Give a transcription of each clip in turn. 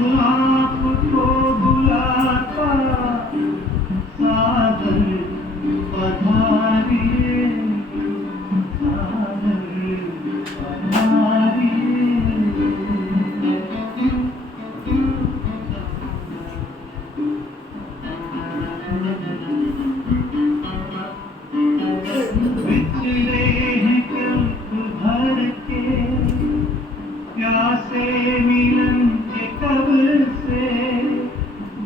आपको बुलाता सादर पधारिए, सादर पधारिए। बिछड़े हैं कल्प भर के प्यासे मिलन के कब से,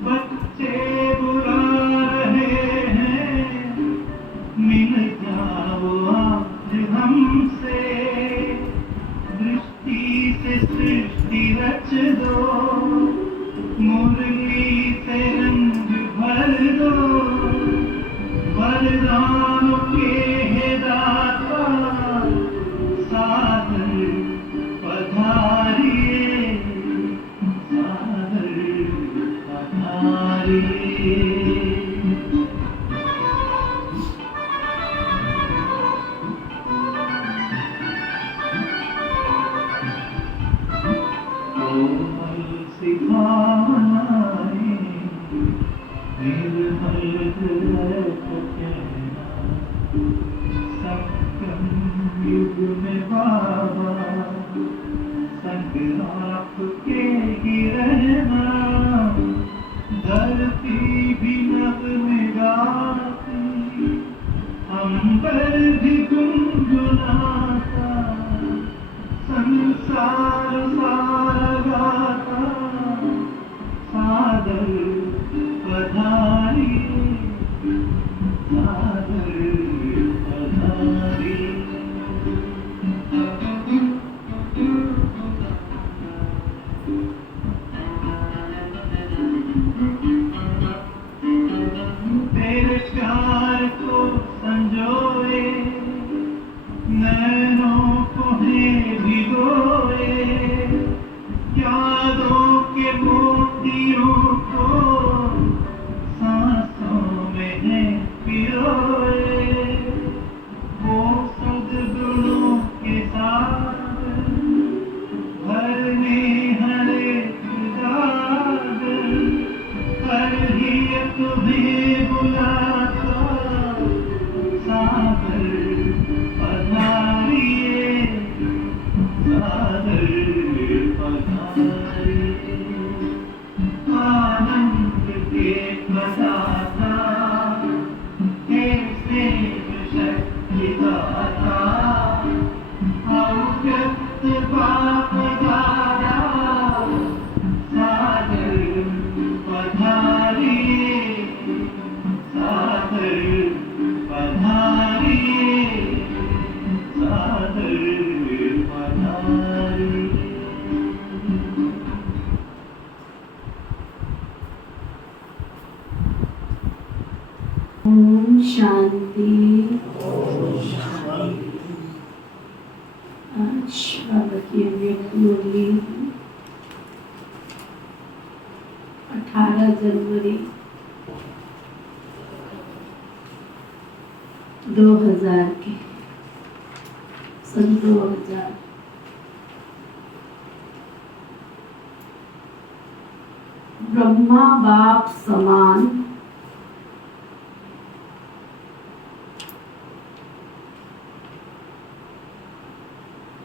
बच्चे बुला रहे हैं मिल जाओ आज हमसे। दृष्टि से सृष्टि रच दो, मुरली से रंग भर दो, वरदानों के हे दाता सादर पधारिए, सादर पधारिए। कोमल सी भावनाएं निर्मल हृदय को कहना, संगम युग में बाबा संग आपके ही रहना। धरती भी नभ में गाती, अंबर भी गुनगुनाता, संसार सारा गाता सादर पधारिए, सादर पधारिए। तेरे प्यार को संजोए, नैनों को है भिगोए, यादों के मोतियों को सांसों में है पिरोए। वो सद्गुणों के साथ भरने हर एक दाग, हर ही तुम्हें बुलाता सादर पधारिए, सादर पधारिए। आनंद के प्रदाता हे स्नेह शक्ति दाता, अव्यक्त बाप दादा सादर पधारिए, सादर पधारिए, सादर पधारिए। ओम शांति। आज बाबा की अव्यक्त मुरली 18 जनवरी 2000 के सन 2000। ब्रह्मा बाप समान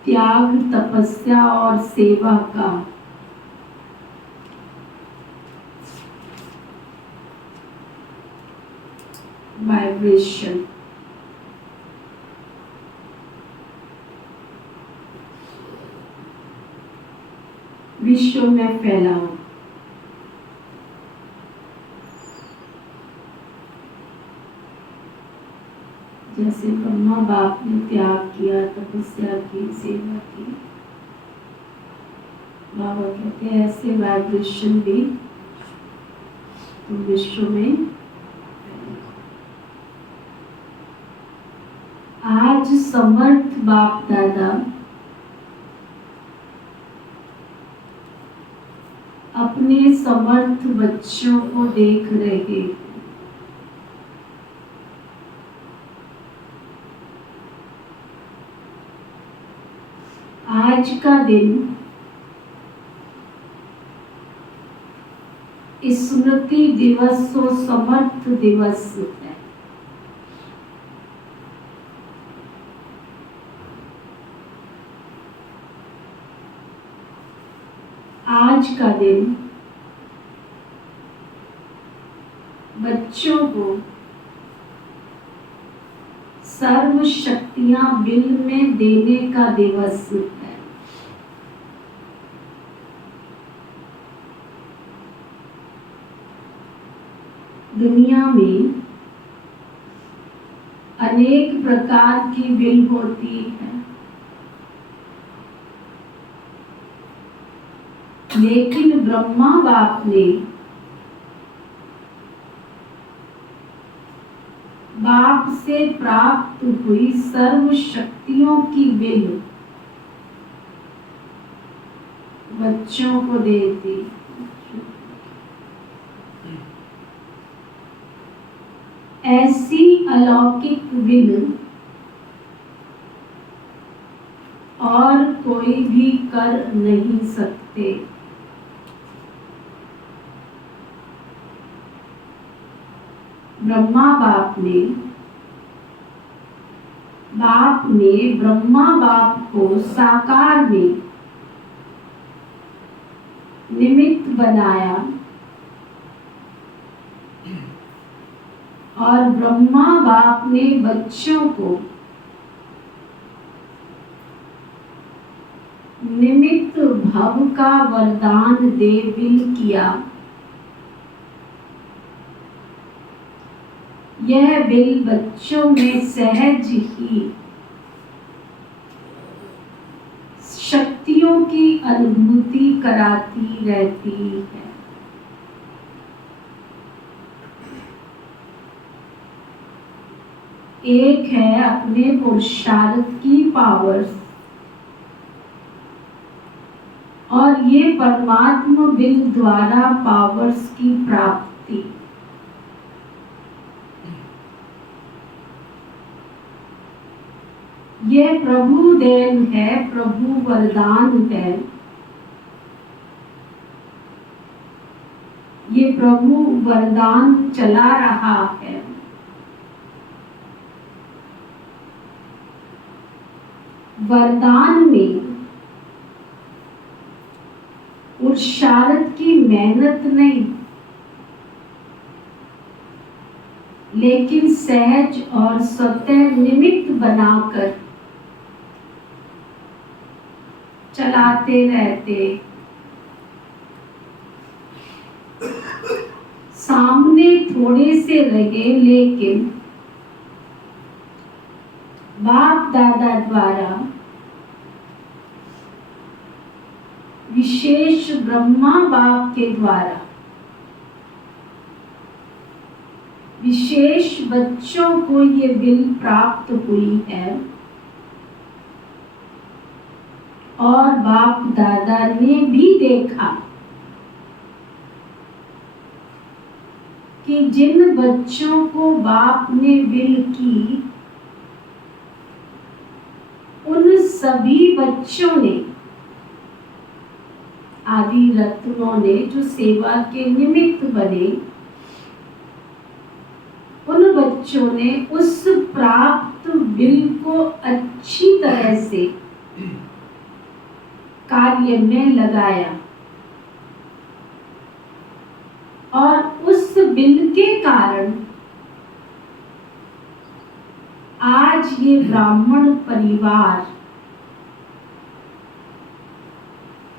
त्याग, तपस्या और सेवा का वाइब्रेशन विश्व में फैला हो। जैसे ब्रह्मा बाप ने त्याग किया, तपस्या की, सेवा की, बाबा कहते हैं ऐसे वाइब्रेशन भी विश्व में। आज समर्थ बाप दादा अपने समर्थ बच्चों को देख रहे। आज का दिन स्मृति दिवस और समर्थ दिवस है। आज का दिन बच्चों को सर्व शक्तियां बिल में देने का दिवस है। दुनिया में अनेक प्रकार की विल होती है, लेकिन ब्रह्मा बाप ने बाप से प्राप्त हुई सर्व शक्तियों की विल बच्चों को दे दी। ऐसी अलौकिक विल और कोई भी कर नहीं सकते। ब्रह्मा बाप ने ब्रह्मा बाप को साकार में निमित्त बनाया और ब्रह्मा बाप ने बच्चों को निमित्त भव का वरदान दे विल किया। यह विल बच्चों में सहज ही शक्तियों की अनुभूति कराती रहती है। एक है अपने पुरुषार्थ की पावर्स और ये परमात्मा विल द्वारा पावर्स की प्राप्ति। यह प्रभु देन है, प्रभु वरदान है। ये प्रभु वरदान चला रहा है। वरदान में पुरुषार्थ की मेहनत नहीं, लेकिन सहज और स्वतः निमित्त बनाकर चलाते रहते। सामने थोड़े से लगे, लेकिन बाप दादा द्वारा विशेष ब्रह्मा बाप के द्वारा विशेष बच्चों को ये विल प्राप्त हुई है और बाप दादा ने भी देखा कि जिन बच्चों को बाप ने विल की, उन सभी बच्चों ने, आदि रत्नों ने जो सेवा के निमित्त बने, उन बच्चों ने उस प्राप्त विल को अच्छी तरह से कार्य में लगाया और उस विल के कारण आज ये ब्राह्मण परिवार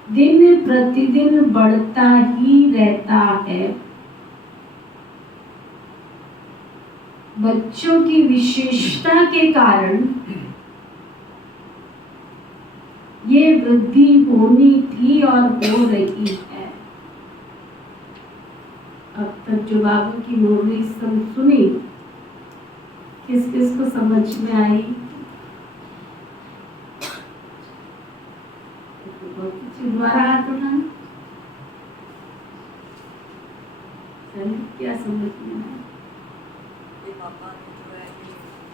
दिन प्रतिदिन बढ़ता ही रहता है। बच्चों की विशेषता के कारण ये वृद्धि होनी थी और हो रही है। अब तक जो बाबू की मुरली सुनी, किस किस को समझ में आई? दोबारा हाथ उठाना। क्या समझ में आया? पापा ने जो है कि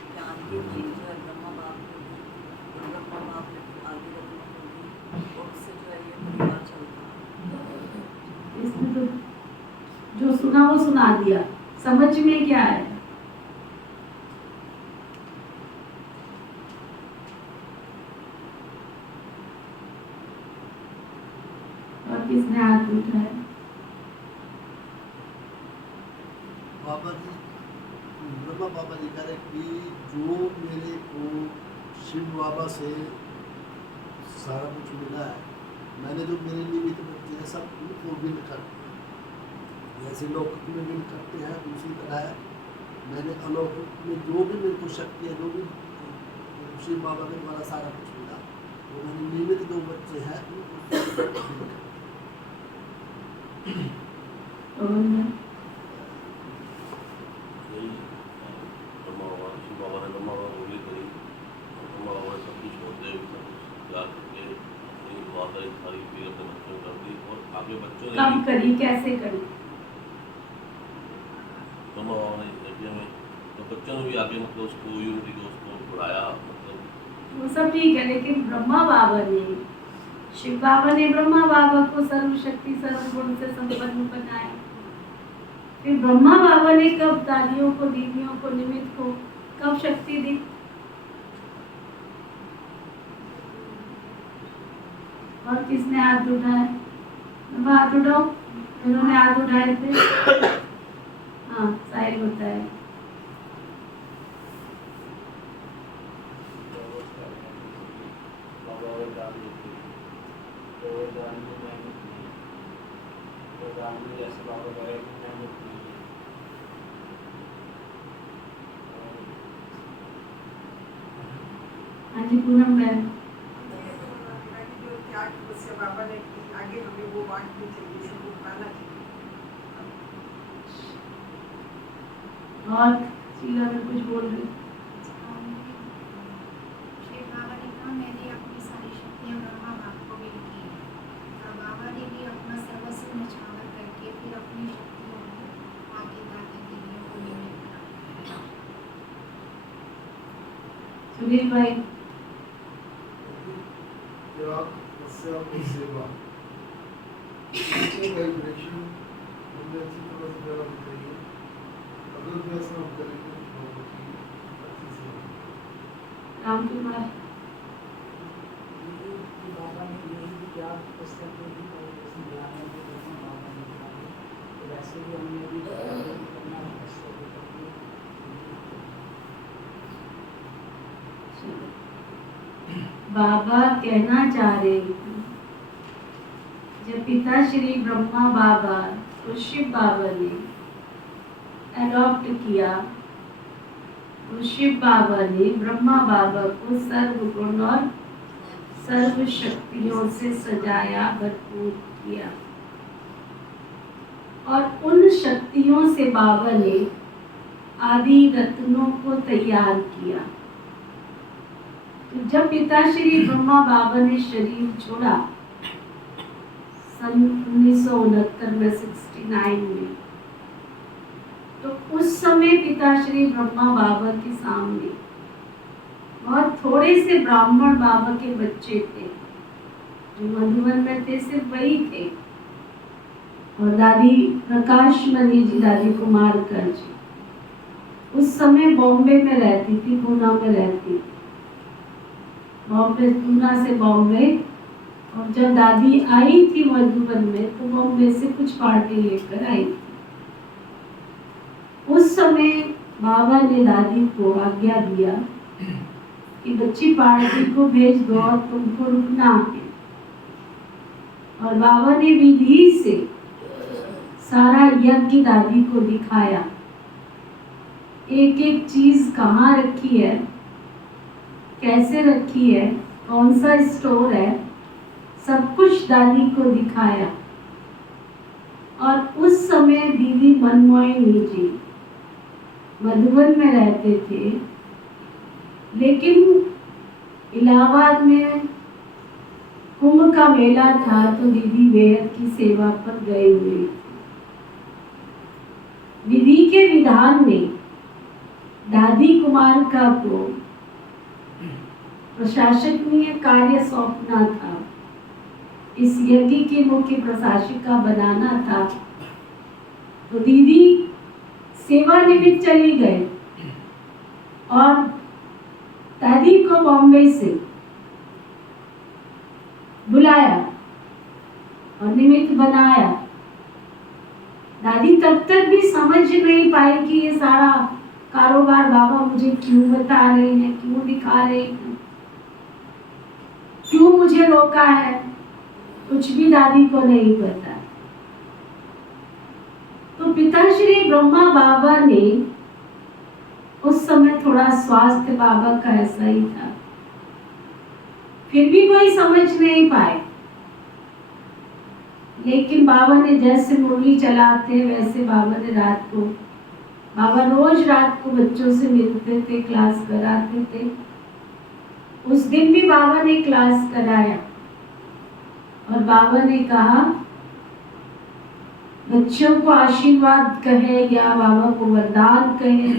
ज्ञान की नींव जो है ब्रह्मा बाप को दी, और ब्रह्मा बाप ने आदि रत्नों को दी, और उससे जो है ये परिवार चलता है। इसमें तो सुना वो सुना दिया, समझ में क्या है? और किसने हाथ उठाया? बाबा जी, ब्रह्मा बाबा जी कह रहे कि जो मेरे को शिव बाबा से सारा कुछ मिला है, मैंने जो मेरे निमित्त बच्चे हैं सब उनको विन करते हैं, जैसे लौकिक में विन करते हैं उसी तरह मैंने अलौकिक में जो भी मेरे को शक्ति है, जो भी शिव बाबा के द्वारा सारा कुछ मिला, वो मैंने निमित्त जो बच्चे हैं उनको विन करते हैं। कब करी, कैसे करी? बच्चों ने भी आगे मतलब उसको यूनिटी को उसको बढ़ाया, मतलब वो सब ठीक है, लेकिन ब्रह्मा बाबा ने, शिव बाबा ने ब्रह्मा बाबा को सर्वशक्ति सर्वगुण से संपन्न बनाया। फिर ब्रह्मा बाबा ने कब दादियों को, दीदियों को, निमित्त को कब शक्ति दी? और किसने हाथ उठाया? हाथ उठाओ, इन्होंने हाथ उठाए थे। हाँ, साहिल बताए। हाँ जी पूनम बहन। जो त्याग तपस्या बाबा ने की, आगे हमें वो बांटनी चाहिए, सबको खाना चाहिए। और शीला में कुछ बोल रही? शिव बाबा ने कहा मैंने अपनी सारी शक्तियाँ ब्रह्मा बाप को भी की, और बाबा ने भी अपना सर्वस्व निछावर करके फिर अपनी शक्तियों को आगे दादी दीदियों को मिला। सुनील भाई। त्याग, तपस्या और सेवा, इसमें वाइब्रेशन मुझे अच्छी तरह से ज़्यादा बताइए। अगर भी ऐसा हम करेंगे तो बहुत अच्छी से राम कुमार। बाबा ने यही त्याग तपस्या को भी और जैसे ध्यान में जैसे बाबा ने बताया, तो वैसे भी हमने भी करना तपस्या को करके। बाबा कहना चाह रहे हैं, जब पिता श्री ब्रह्मा बाबा तो शिव बाबा ने अडॉप्ट किया, तो शिव बाबा ने ब्रह्मा बाबा को सर्वगुण और सर्व शक्तियों से सजाया, भरपूर किया, और उन शक्तियों से बाबा ने आदि रत्नों को तैयार किया। तो जब पिता श्री ब्रह्मा बाबा ने शरीर छोड़ा सन 1969 में 69 में, तो उस समय पिता श्री ब्रह्मा बाबा के सामने बहुत थोड़े से ब्राह्मण बाबा के बच्चे थे, जो मधुबन में थे, सिर्फ वही थे, और दादी प्रकाश मणि जी, दादी कुमारकर जी उस समय बॉम्बे में रहती थी, पूना में रहती थी, बॉम्बे, पूना से बॉम्बे। और जब दादी आई थी मधुबन में, तो बॉम्बे से कुछ पार्टी लेकर आई थी। उस समय बाबा ने दादी को आज्ञा दिया कि बच्ची पार्टी को भेज दो और तुमको रुकना है। और बाबा ने विधि से सारा यज्ञ दादी को दिखाया, एक एक चीज कहाँ रखी है, कैसे रखी है, कौन सा स्टोर है, सब कुछ दादी को दिखाया। और उस समय दीदी मनमोहिनी जी मधुबन में रहते थे, लेकिन इलाहाबाद में कुंभ का मेला था, तो दीदी बेहद की सेवा पर गए हुए थे। विधि के विधान में दादी कुमारिका को प्रशासकीय कार्य सौंपना था, इस यज्ञ की मुख्य प्रशासिका बनाना था। तो दीदी सेवा निमित्त चली गए और दादी को बॉम्बे से बुलाया और निमित्त बनाया। दादी तब तक भी समझ नहीं पाई कि ये सारा कारोबार बाबा मुझे क्यों बता रहे हैं, क्यों दिखा रहे हैं, क्यों मुझे रोका है, कुछ भी दादी को नहीं पता। तो पिताश्री ब्रह्मा बाबा ने उस समय थोड़ा स्वास्थ्य बाबा का ऐसा ही था, फिर भी कोई समझ नहीं पाए। लेकिन बाबा ने जैसे मुरली चलाते वैसे बाबा ने रात को, बाबा रोज रात को बच्चों से मिलते थे, क्लास कराते थे। उस दिन भी बाबा ने क्लास कराया और बाबा ने कहा बच्चों को आशीर्वाद कहे या बाबा को वरदान कहे।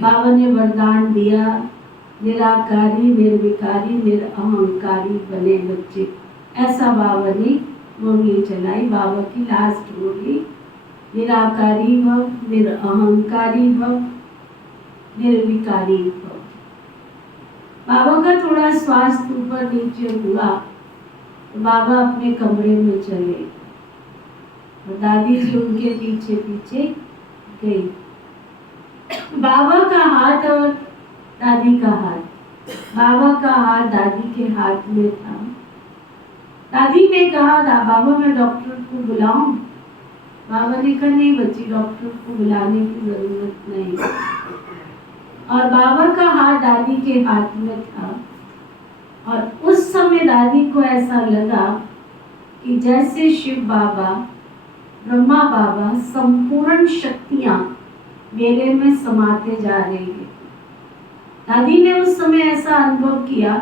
बाबा ने वरदान दिया, निराकारी निर्विकारी निरअहंकारी बने बच्चे। ऐसा बाबा ने मुरली चलाई, बाबा की लास्ट मुरली। निराकारी भव, निरअहंकारी भव, निर्विकारी भव। बाबा का थोड़ा स्वास्थ्य ऊपर नीचे हुआ तो बाबा अपने कमरे में चले और दादी जी उनके पीछे पीछे गई। बाबा का हाथ और दादी का हाथ, बाबा का हाथ दादी के हाथ में था। दादी ने कहा बाबा मैं डॉक्टर को बुलाऊं? बाबा ने कहा नहीं बच्ची, डॉक्टर को बुलाने की जरूरत नहीं। और बाबा का हाथ दादी के हाथ में था और उस समय दादी को ऐसा लगा कि जैसे शिव बाबा, ब्रह्मा बाबा संपूर्ण शक्तियां मेरे में समाते जा रही है। दादी ने उस समय ऐसा अनुभव किया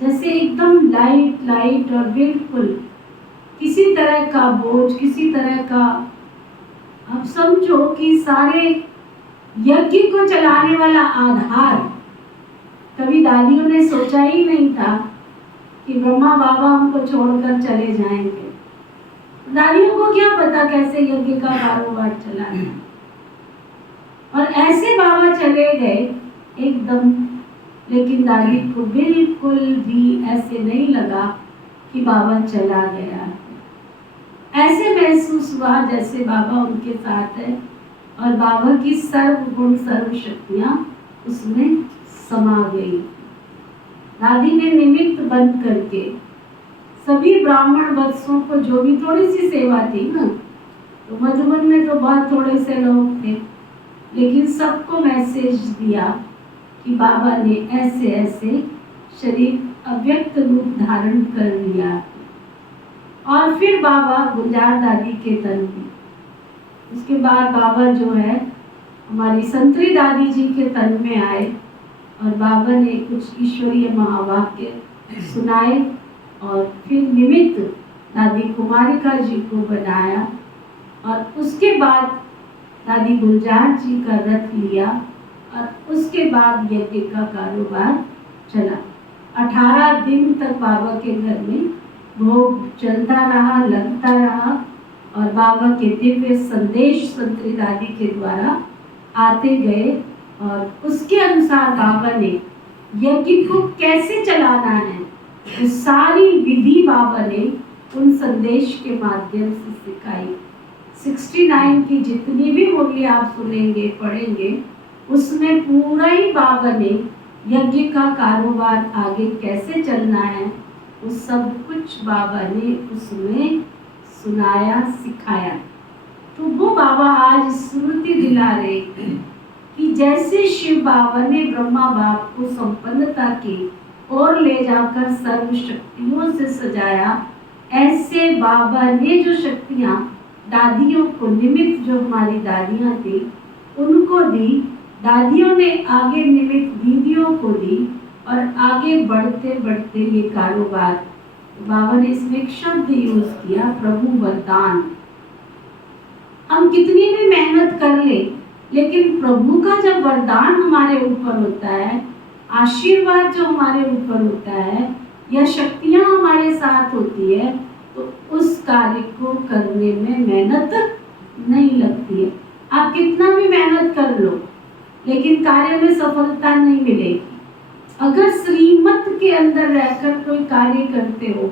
जैसे एकदम लाइट लाइट और बिल्कुल किसी तरह का बोझ, किसी तरह का, आप समझो कि सारे यज्ञ को चलाने वाला आधार। कभी दादियों ने सोचा ही नहीं था कि ब्रह्मा बाबा हमको छोड़कर चले जाएंगे। दादियों को क्या पता कैसे यज्ञ का कारोबार चलाना। और ऐसे बाबा चले गए एकदम, लेकिन दादी को बिल्कुल भी ऐसे नहीं लगा कि बाबा चला गया। ऐसे महसूस हुआ जैसे बाबा उनके साथ है और बाबा की सर्व गुण सर्व शक्तियां उसमें समा गई। दादी ने निमित्त बन करके सभी ब्राह्मण वत्सों को, जो भी थोड़ी सी सेवा थी ना, तो मधुबन में तो बहुत थोड़े से लोग थे, लेकिन सबको मैसेज दिया कि बाबा ने ऐसे ऐसे शरीर अव्यक्त रूप धारण कर लिया। और फिर बाबा गुलजार दादी के तन में, उसके बाद बाबा जो है हमारी संतरी दादी जी के तन में आए और बाबा ने कुछ ईश्वरीय महावाक्य सुनाए और फिर निमित्त दादी कुमारिका जी को बनाया। और उसके बाद दादी गुलजार जी का रथ लिया और उसके बाद यज्ञ का कारोबार चला। 18 दिन तक बाबा के घर में भोग चलता रहा, लगता रहा और बाबा के दिव्य संदेश संतरी दादी के द्वारा आते गए और उसके अनुसार बाबा ने यज्ञ को कैसे चलाना है वो सारी विधि बाबा ने उन संदेश के माध्यम से सिखाई। 69 की जितनी भी मुरली आप सुनेंगे पढ़ेंगे, उसमें पूरा ही बाबा ने यज्ञ का कारोबार आगे कैसे चलना है वो सब कुछ बाबा ने उसमें सुनाया, सिखाया। तो वो बाबा आज स्मृति दिला रहे हैं कि जैसे शिव बाबा ने ब्रह्मा बाप को संपन्नता की ओर ले जाकर सर्व शक्तियों से सजाया, ऐसे बाबा ने जो शक्तियां दादियों को, निमित्त जो हमारी दादियां थी उनको दी, दादियों ने आगे निमित्त दीदियों को दी और आगे बढ़ते बढ़ते ये कारोबार, बाबा ने इसमें एक शब्द यूज किया, प्रभु वरदान। हम कितनी भी मेहनत कर ले, लेकिन प्रभु का जब वरदान हमारे ऊपर होता है, आशीर्वाद जो हमारे ऊपर होता है या शक्तियां हमारे साथ होती है, तो उस कार्य को करने में मेहनत नहीं लगती है। आप कितना भी मेहनत कर लो लेकिन कार्य में सफलता नहीं मिलेगी। अगर श्रीमत के अंदर रहकर कोई कार्य करते हो,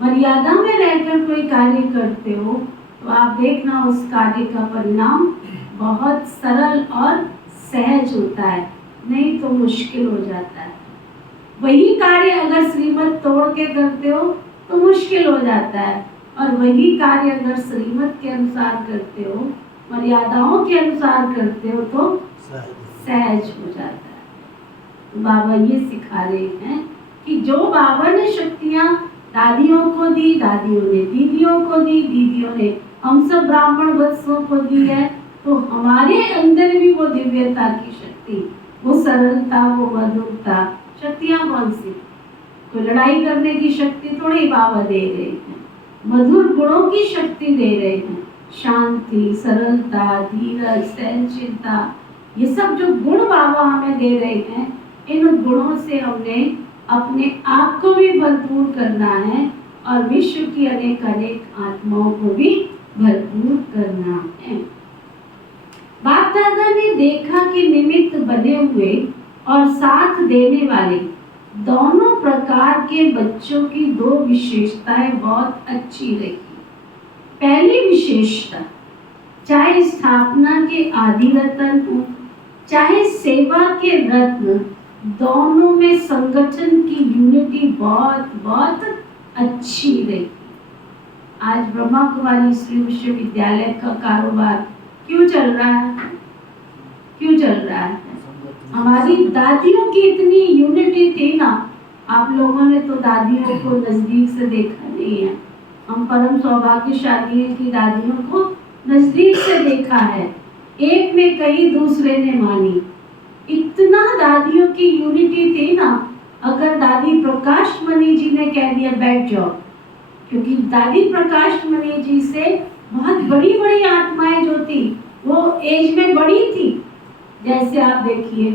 मर्यादा में रहकर कोई कार्य करते हो, तो आप देखना उस कार्य का परिणाम बहुत सरल और सहज होता है, नहीं तो मुश्किल हो जाता है। वही कार्य अगर श्रीमत तोड़ के करते हो तो मुश्किल हो जाता है, और वही कार्य अगर श्रीमत के अनुसार करते हो, मर्यादाओं के अनुसार करते हो, तो सहज हो जाता है। तो बाबा ये सिखा रहे हैं कि जो बाबा ने शक्तियां दादियों को दी, दादियों ने दीदियों को दी, दीदियों ने हम सब ब्राह्मण वत्सों को दी है, तो हमारे अंदर भी वो दिव्यता की शक्ति, वो सरलता, वो मधुरता, शक्तियां कौन सी? कोई लड़ाई करने की शक्ति थोड़ी बाबा दे रहे हैं, मधुर गुणों की शक्ति दे रहे हैं। शांति, सरलता, धीरज, सहनशीलता, ये सब जो गुण बाबा हमें दे रहे हैं, इन गुणों से हमने अपने आप को भी भरपूर करना है और विश्व की अनेक अनेक आत्माओं को भी भरपूर करना है। बाप दादा ने देखा कि निमित्त बने हुए और साथ देने वाले दोनों प्रकार के बच्चों की दो विशेषताएं बहुत अच्छी रही। पहली विशेषता, चाहे स्थापना के आदि रत्न हो, चाहे सेवा के रत्न, दोनों में संगठन की यूनिटी बहुत बहुत अच्छी रही। आज ब्रह्मा कुमारी श्री विश्वविद्यालय का कारोबार क्यों चल रहा है? क्यों चल रहा है? हमारी दादियों की इतनी यूनिटी थी ना। आप लोगों ने तो दादियों को नजदीक से देखा नहीं है, हम परम सौभाग्यशाली हैं कि दादियों को नजदीक से देखा है। एक ने कही, दूसरे ने मानी। इतना दादियों की यूनिटी थी ना, अगर दादी प्रकाश मणि जी ने कह दिया बैठ जाओ, क्योंकि दादी प्रकाश मणि जी से बहुत बड़ी बड़ी आत्माएं जो थी वो एज में बड़ी थी। जैसे आप देखिए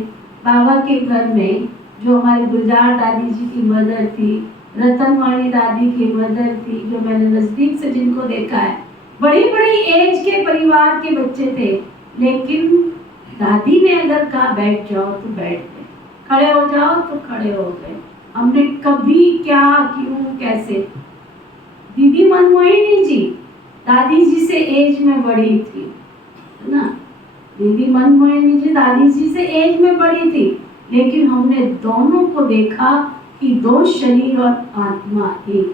बाबा के घर में जो हमारी गुलजार दादी जी की मदर थी, रतनवाणी दादी की मदर थी, जो मैंने नजदीक से जिनको देखा है, बड़ी बड़ी एज के परिवार के बच्चे थे, लेकिन दादी ने अगर कहा बैठ जाओ तो बैठ गए, खड़े हो जाओ तो खड़े हो गए। हमने कभी क्या, क्यों, कैसे। दीदी मनमोहिनी जी दादी जी से एज में बड़ी थी, है ना। दीदी मनमोहिनी जी दादी जी से एज में बड़ी थी, लेकिन हमने दोनों को देखा कि दो शरीर और आत्मा एक।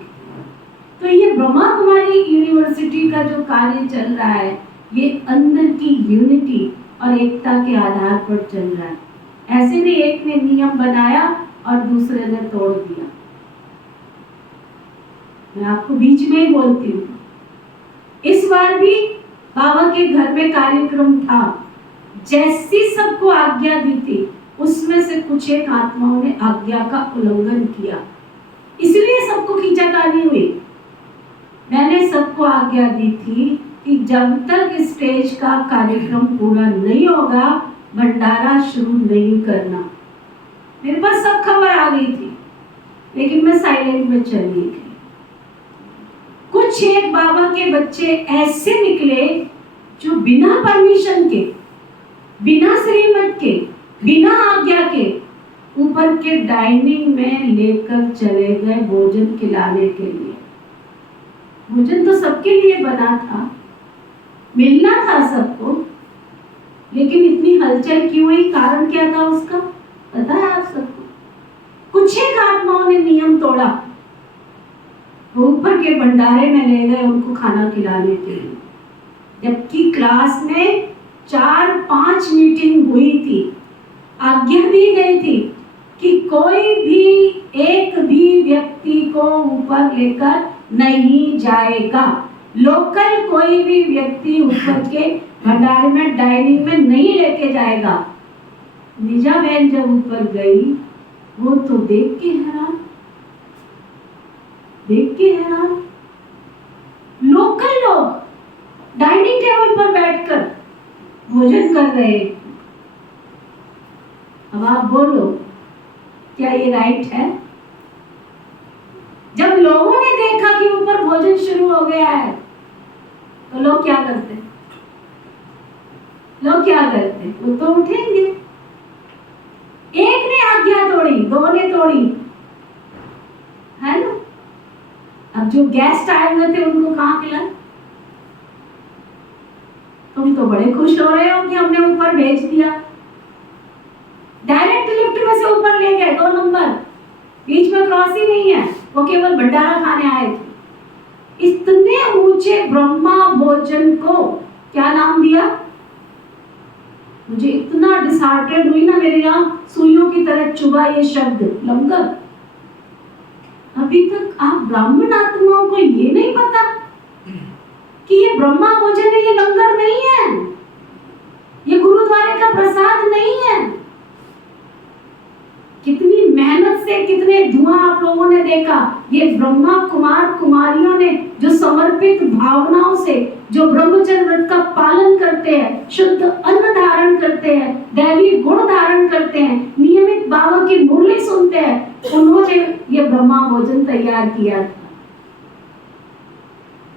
तो ये ब्रह्मा कुमारी यूनिवर्सिटी का जो कार्य चल रहा है, ये अंदर की यूनिटी और एकता के आधार पर चल रहा है। ऐसे नहीं एक ने नियम बनाया और दूसरे ने तोड़ दिया। मैं आपको बीच में ही बोलती हूँ, इस बार भी बाबा के घर में कार्यक्रम था। जैसी सबको आज्ञा दी थी, उसमें से कुछ एक आत्माओं ने आज्ञा का उल्लंघन किया, इसलिए सबको खींचातानी हुई। मैंने सबको आज्ञा दी थी कि जब तक स्टेज का कार्यक्रम पूरा नहीं होगा, भंडारा शुरू नहीं करना। मेरे पास सब खबर आ गई थी, लेकिन मैं साइलेंट में चली गई। कुछ एक बाबा के बच्चे ऐसे निकले जो बिना परमिशन के, बिना श्रीमत के, बिना आज्ञा के ऊपर के डाइनिंग में लेकर चले गए भोजन खिलाने के लिए। भोजन तो सबके लिए बना था, मिलना था सबको, लेकिन इतनी हलचल क्यों हुई? कारण क्या था उसका? पता है आप सबको? कुछ एक आत्माओं ने नियम तोड़ा, वो ऊपर के भंडारे में ले गए उनको खाना खिलाने के लिए, जबकि क्लास में 4-5 मीटिंग हुई थी। आज्ञा दी गई थी कि कोई भी एक भी व्यक्ति को ऊपर लेकर नहीं जाएगा। लोकल कोई भी व्यक्ति ऊपर के भंडारे में, डाइनिंग में नहीं लेके जाएगा। निजा बहन जब ऊपर गई, वो तो देख के हैरान, लोकल लोग डाइनिंग टेबल पर बैठकर भोजन कर रहे। अब आप बोलो, क्या ये राइट है? जब लोगों ने देखा कि ऊपर भोजन शुरू हो गया है, तो लोग क्या करते? लोग क्या करते, वो तो उठेंगे। एक ने आज्ञा तोड़ी, दो ने तोड़ी, है ना। अब जो गेस्ट आए हुए थे उनको कहाँ खिला? तुम तो बड़े खुश हो रहे हो कि हमने ऊपर भेज दिया, डायरेक्ट लिफ्ट में से ऊपर ले गए, 2 नंबर, बीच में क्रॉस ही नहीं है, वो केवल भंडारा खाने आए थे। इतने ऊंचे ब्रह्मा भोजन को क्या नाम दिया? मुझे इतना डिसहार्टेड हुई ना, मेरे यहाँ सुइयों की तरह चुभा ये शब्द, लंगर। अभी तक आप ब्राह्मण आत्माओं को ये नहीं पता कि ये ब्रह्मा भोजन है, ये लंगर नहीं है, ये गुरुद्वारे का प्रसाद नहीं है। कितनी मेहनत से, कितने धुआं आप लोगों ने देखा, ये ब्रह्मा कुमार कुमारियों ने जो समर्पित भावनाओं से, जो ब्रह्मचर्य व्रत का पालन करते हैं, शुद्ध अन्न धारण करते हैं, दैवी गुण धारण करते हैं, नियमित बाबा की मुरली सुनते हैं, उन्होंने ये ब्रह्मा भोजन तैयार किया था।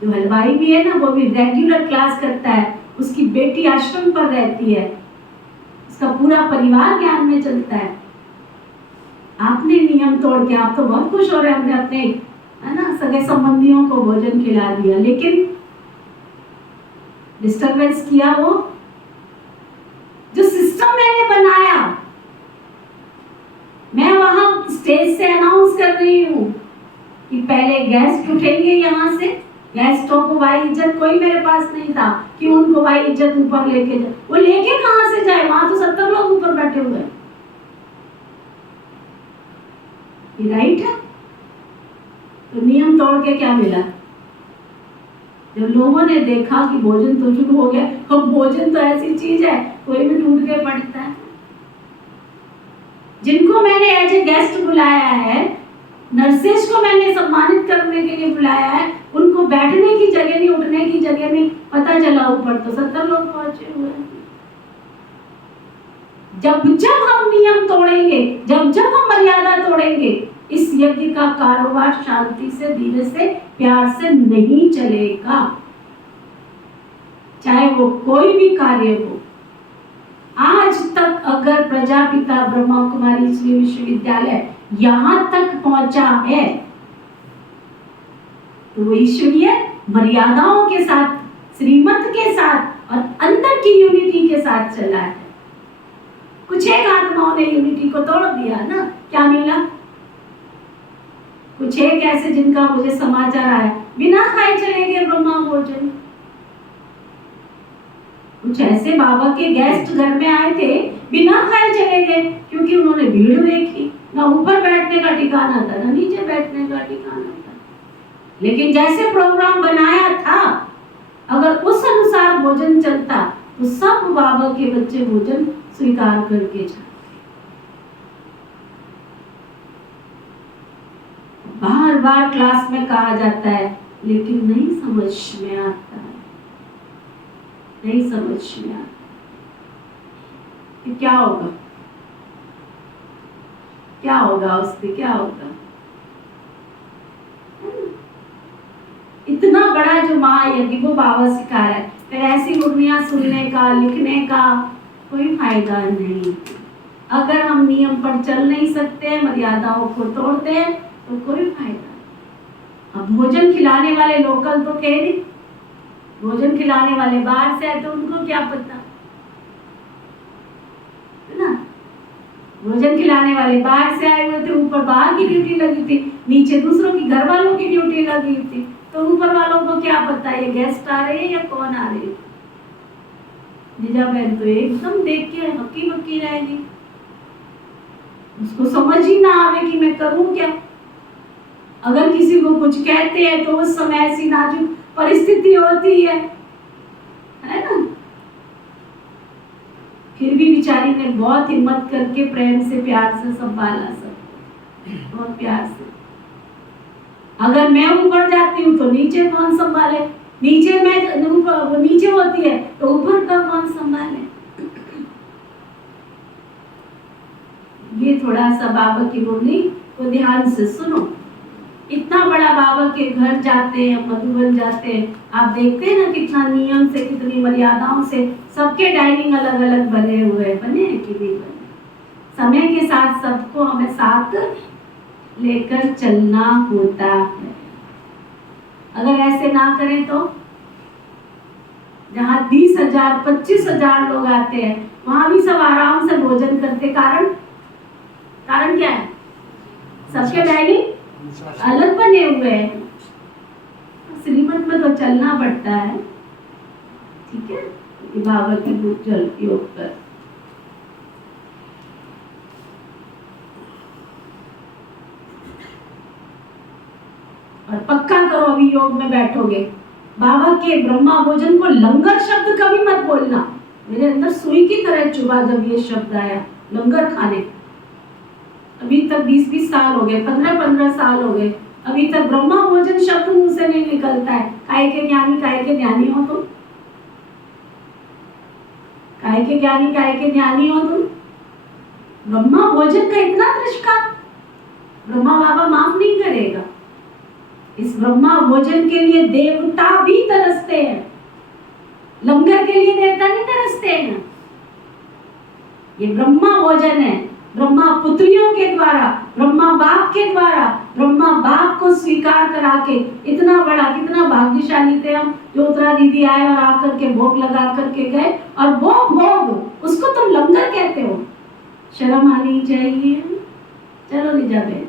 जो हलवाई भी है ना, वो भी रेगुलर क्लास करता है, उसकी बेटी आश्रम पर रहती है, उसका पूरा परिवार ज्ञान में चलता है। आपने नियम तोड़ के, आप तो बहुत खुश हो रहे हैं, हमने अपने, है ना, सगे संबंधियों को भोजन खिला दिया, लेकिन डिस्टरबेंस किया वो जो सिस्टम मैंने बनाया। मैं वहां स्टेज से अनाउंस कर रही हूँ कि पहले गेस्ट उठेंगे यहाँ से, गेस्टों को भाई इज्जत, कोई मेरे पास नहीं था कि उनको भाई इज्जत ऊपर लेके जाए, वो लेके कहाँ से जाए, वहां तो 70 लोग ऊपर बैठे हुए हैं। राइट है? तो नियम तोड़ के क्या मिला? जब लोगों ने देखा कि भोजन तो शुरू हो गया, तो भोजन तो ऐसी चीज है, कोई भी टूट के पड़ता है। जिनको मैंने एज ए गेस्ट बुलाया है, नर्सेस को मैंने सम्मानित करने के लिए बुलाया है, उनको बैठने की जगह नहीं, उठने की जगह नहीं, पता चला ऊपर तो 70 लोग पहुंचे हुए हैं। जब जब हम नियम तोड़ेंगे, जब जब हम मर्यादा तोड़ेंगे, इस यज्ञ का कारोबार शांति से, धीरे से, प्यार से नहीं चलेगा। चाहे वो कोई भी कार्य हो। आज तक अगर प्रजापिता ब्रह्मा कुमारी ईश्वरीय विश्वविद्यालय यहां तक पहुंचा है, तो वो ईश्वरीय मर्यादाओं के साथ, श्रीमत के साथ और अंदर की यूनिटी के साथ चला है। कुछ एक आत्माओं ने यूनिटी को तोड़ दिया ना, क्या मिला? कुछ एक ऐसे जिनका मुझे समाचार आया, बिना खाए चले गए ब्रह्मा भोजन। कुछ ऐसे बाबा के गेस्ट घर में आए थे, बिना खाए चले गए, क्योंकि उन्होंने भीड़ देखी, ना ऊपर बैठने का ठिकाना था, ना नीचे बैठने का ठिकाना था। लेकिन जैसे प्रोग्राम बनाया था, अगर उस अनुसार भोजन चलता, तो सब बाबा के बच्चे भोजन स्वीकार करके जाते। बार बार क्लास में कहा जाता है, लेकिन नहीं समझ में आता है, नहीं समझ में आता कि क्या होगा, क्या होगा उससे, क्या होगा। इतना बड़ा जो महायज्ञ को बाबा सिखा रहा है, फिर ऐसी मुर्नियां सुनने का, लिखने का कोई फायदा नहीं। अगर हम नियम पर चल नहीं सकते, मर्यादाओं को तोड़ते हैं, तो कोई फायदा नहीं। अब भोजन खिलाने वाले लोकल तो थे नहीं, भोजन खिलाने वाले बाहर से आए, तो उनको क्या पता, है ना। भोजन खिलाने वाले बाहर से आए हुए थे, ऊपर बाहर की ड्यूटी लगी थी, नीचे दूसरों की, घर वालों की ड्यूटी लगी थी, तो ऊपर वालों को क्या पता ये गेस्ट आ रहे हैं या कौन आ रहे हैं। जीजा बहन तो एकदम देख के हक्की बक्की रहेगी, उसको समझ ही ना आवे कि मैं करूं क्या। अगर किसी को कुछ कहते हैं तो उस समय ऐसी नाजुक परिस्थिति होती है ना। फिर भी बेचारी ने बहुत हिम्मत करके प्रेम से, प्यार से संभाला, सब बहुत प्यार से। अगर मैं ऊपर जाती हूँ तो नीचे कौन संभाले, नीचे मैं वो नीचे होती है तो ऊपर का कौन संभाले। ये थोड़ा सा बाबा की बोली को ध्यान से सुनो। इतना बड़ा बाबा के घर जाते हैं, मधुबन जाते हैं, आप देखते हैं ना कितना नियम से, कितनी मर्यादाओं से, सबके डाइनिंग अलग अलग बने हुए हैं, बने हैं कि नहीं बने। समय के साथ सबको हमें साथ लेकर चलना होता है। अगर ऐसे ना करें तो जहाँ 20,000 25,000 लोग आते हैं वहां भी सब आराम से भोजन करते। कारण क्या है? सबके डाइनिंग अलग बने हुए हैं। श्रीमत में तो चलना पड़ता है, ठीक है। बाबा की बुक चलती योग पर। और पक्का करो अभी योग में बैठोगे, बाबा के ब्रह्मा भोजन को लंगर शब्द कभी मत बोलना। मेरे अंदर सुई की तरह चुभा जब ये शब्द आया, लंगर खाने। अभी तक 20-20 साल हो गए, 15-15 साल हो गए, अभी तक ब्रह्मा भोजन शब्द मुंह से नहीं निकलता है। काय के ज्ञानी हो तुम? काय के ज्ञानी हो तुम? ब्रह्मा भोजन का इतना तिरस्कार ब्रह्मा बाबा माफ नहीं करेगा। इस ब्रह्मा भोजन के लिए देवता भी तरसते हैं, लंगर के लिए देवता नहीं तरसते हैं। ये ब्रह्मा भोजन है, ब्रह्मा पुत्रियों के द्वारा, ब्रह्मा बाप के द्वारा, ब्रह्मा बाप को स्वीकार करा के। इतना बड़ा, कितना भाग्यशाली थे हम जो उत्तरा दीदी आए और आकर के भोग लगा करके गए, और वो भोग उसको तुम लंगर कहते हो। शर्म आनी चाहिए। चलो लीजा बहन।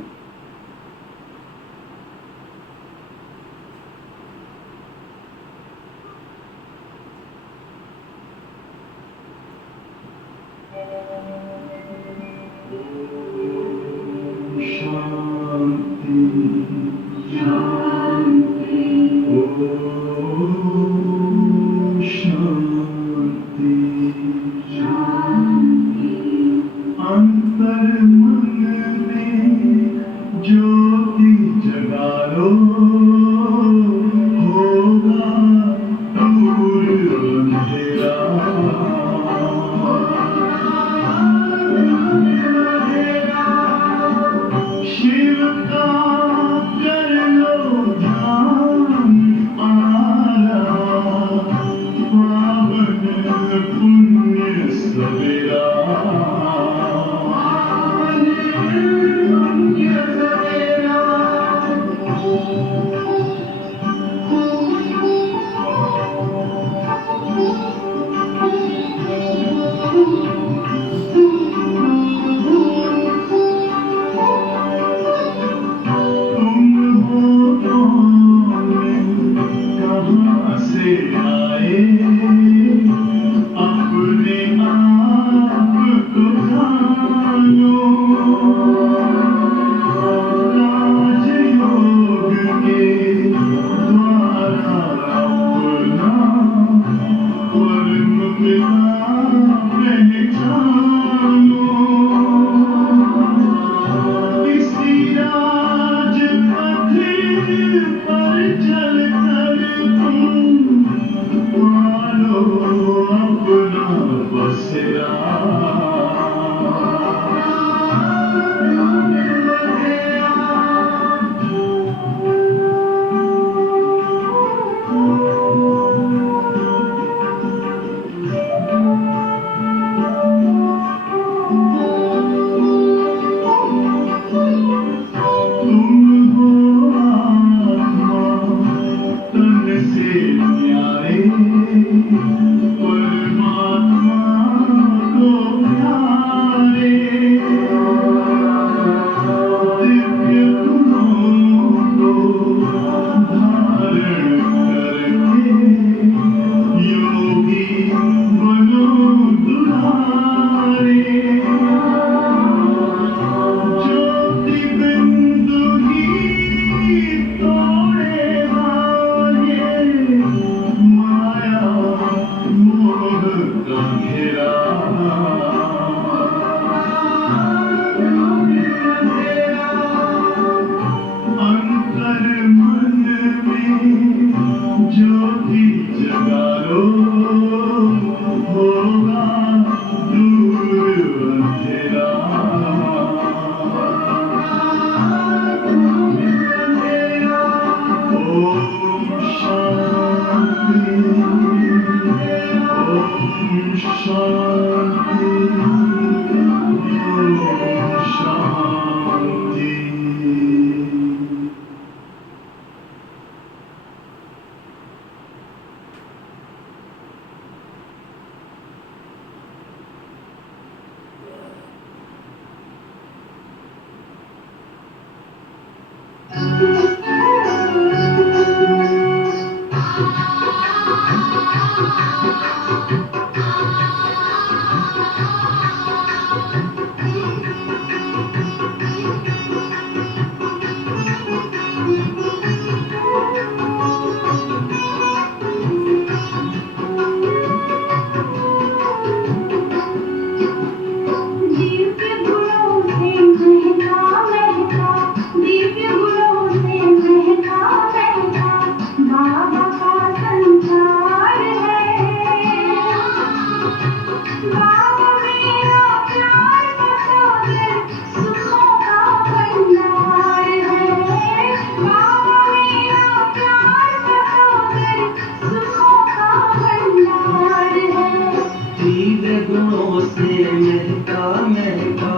धीरे गुणों से महका महका,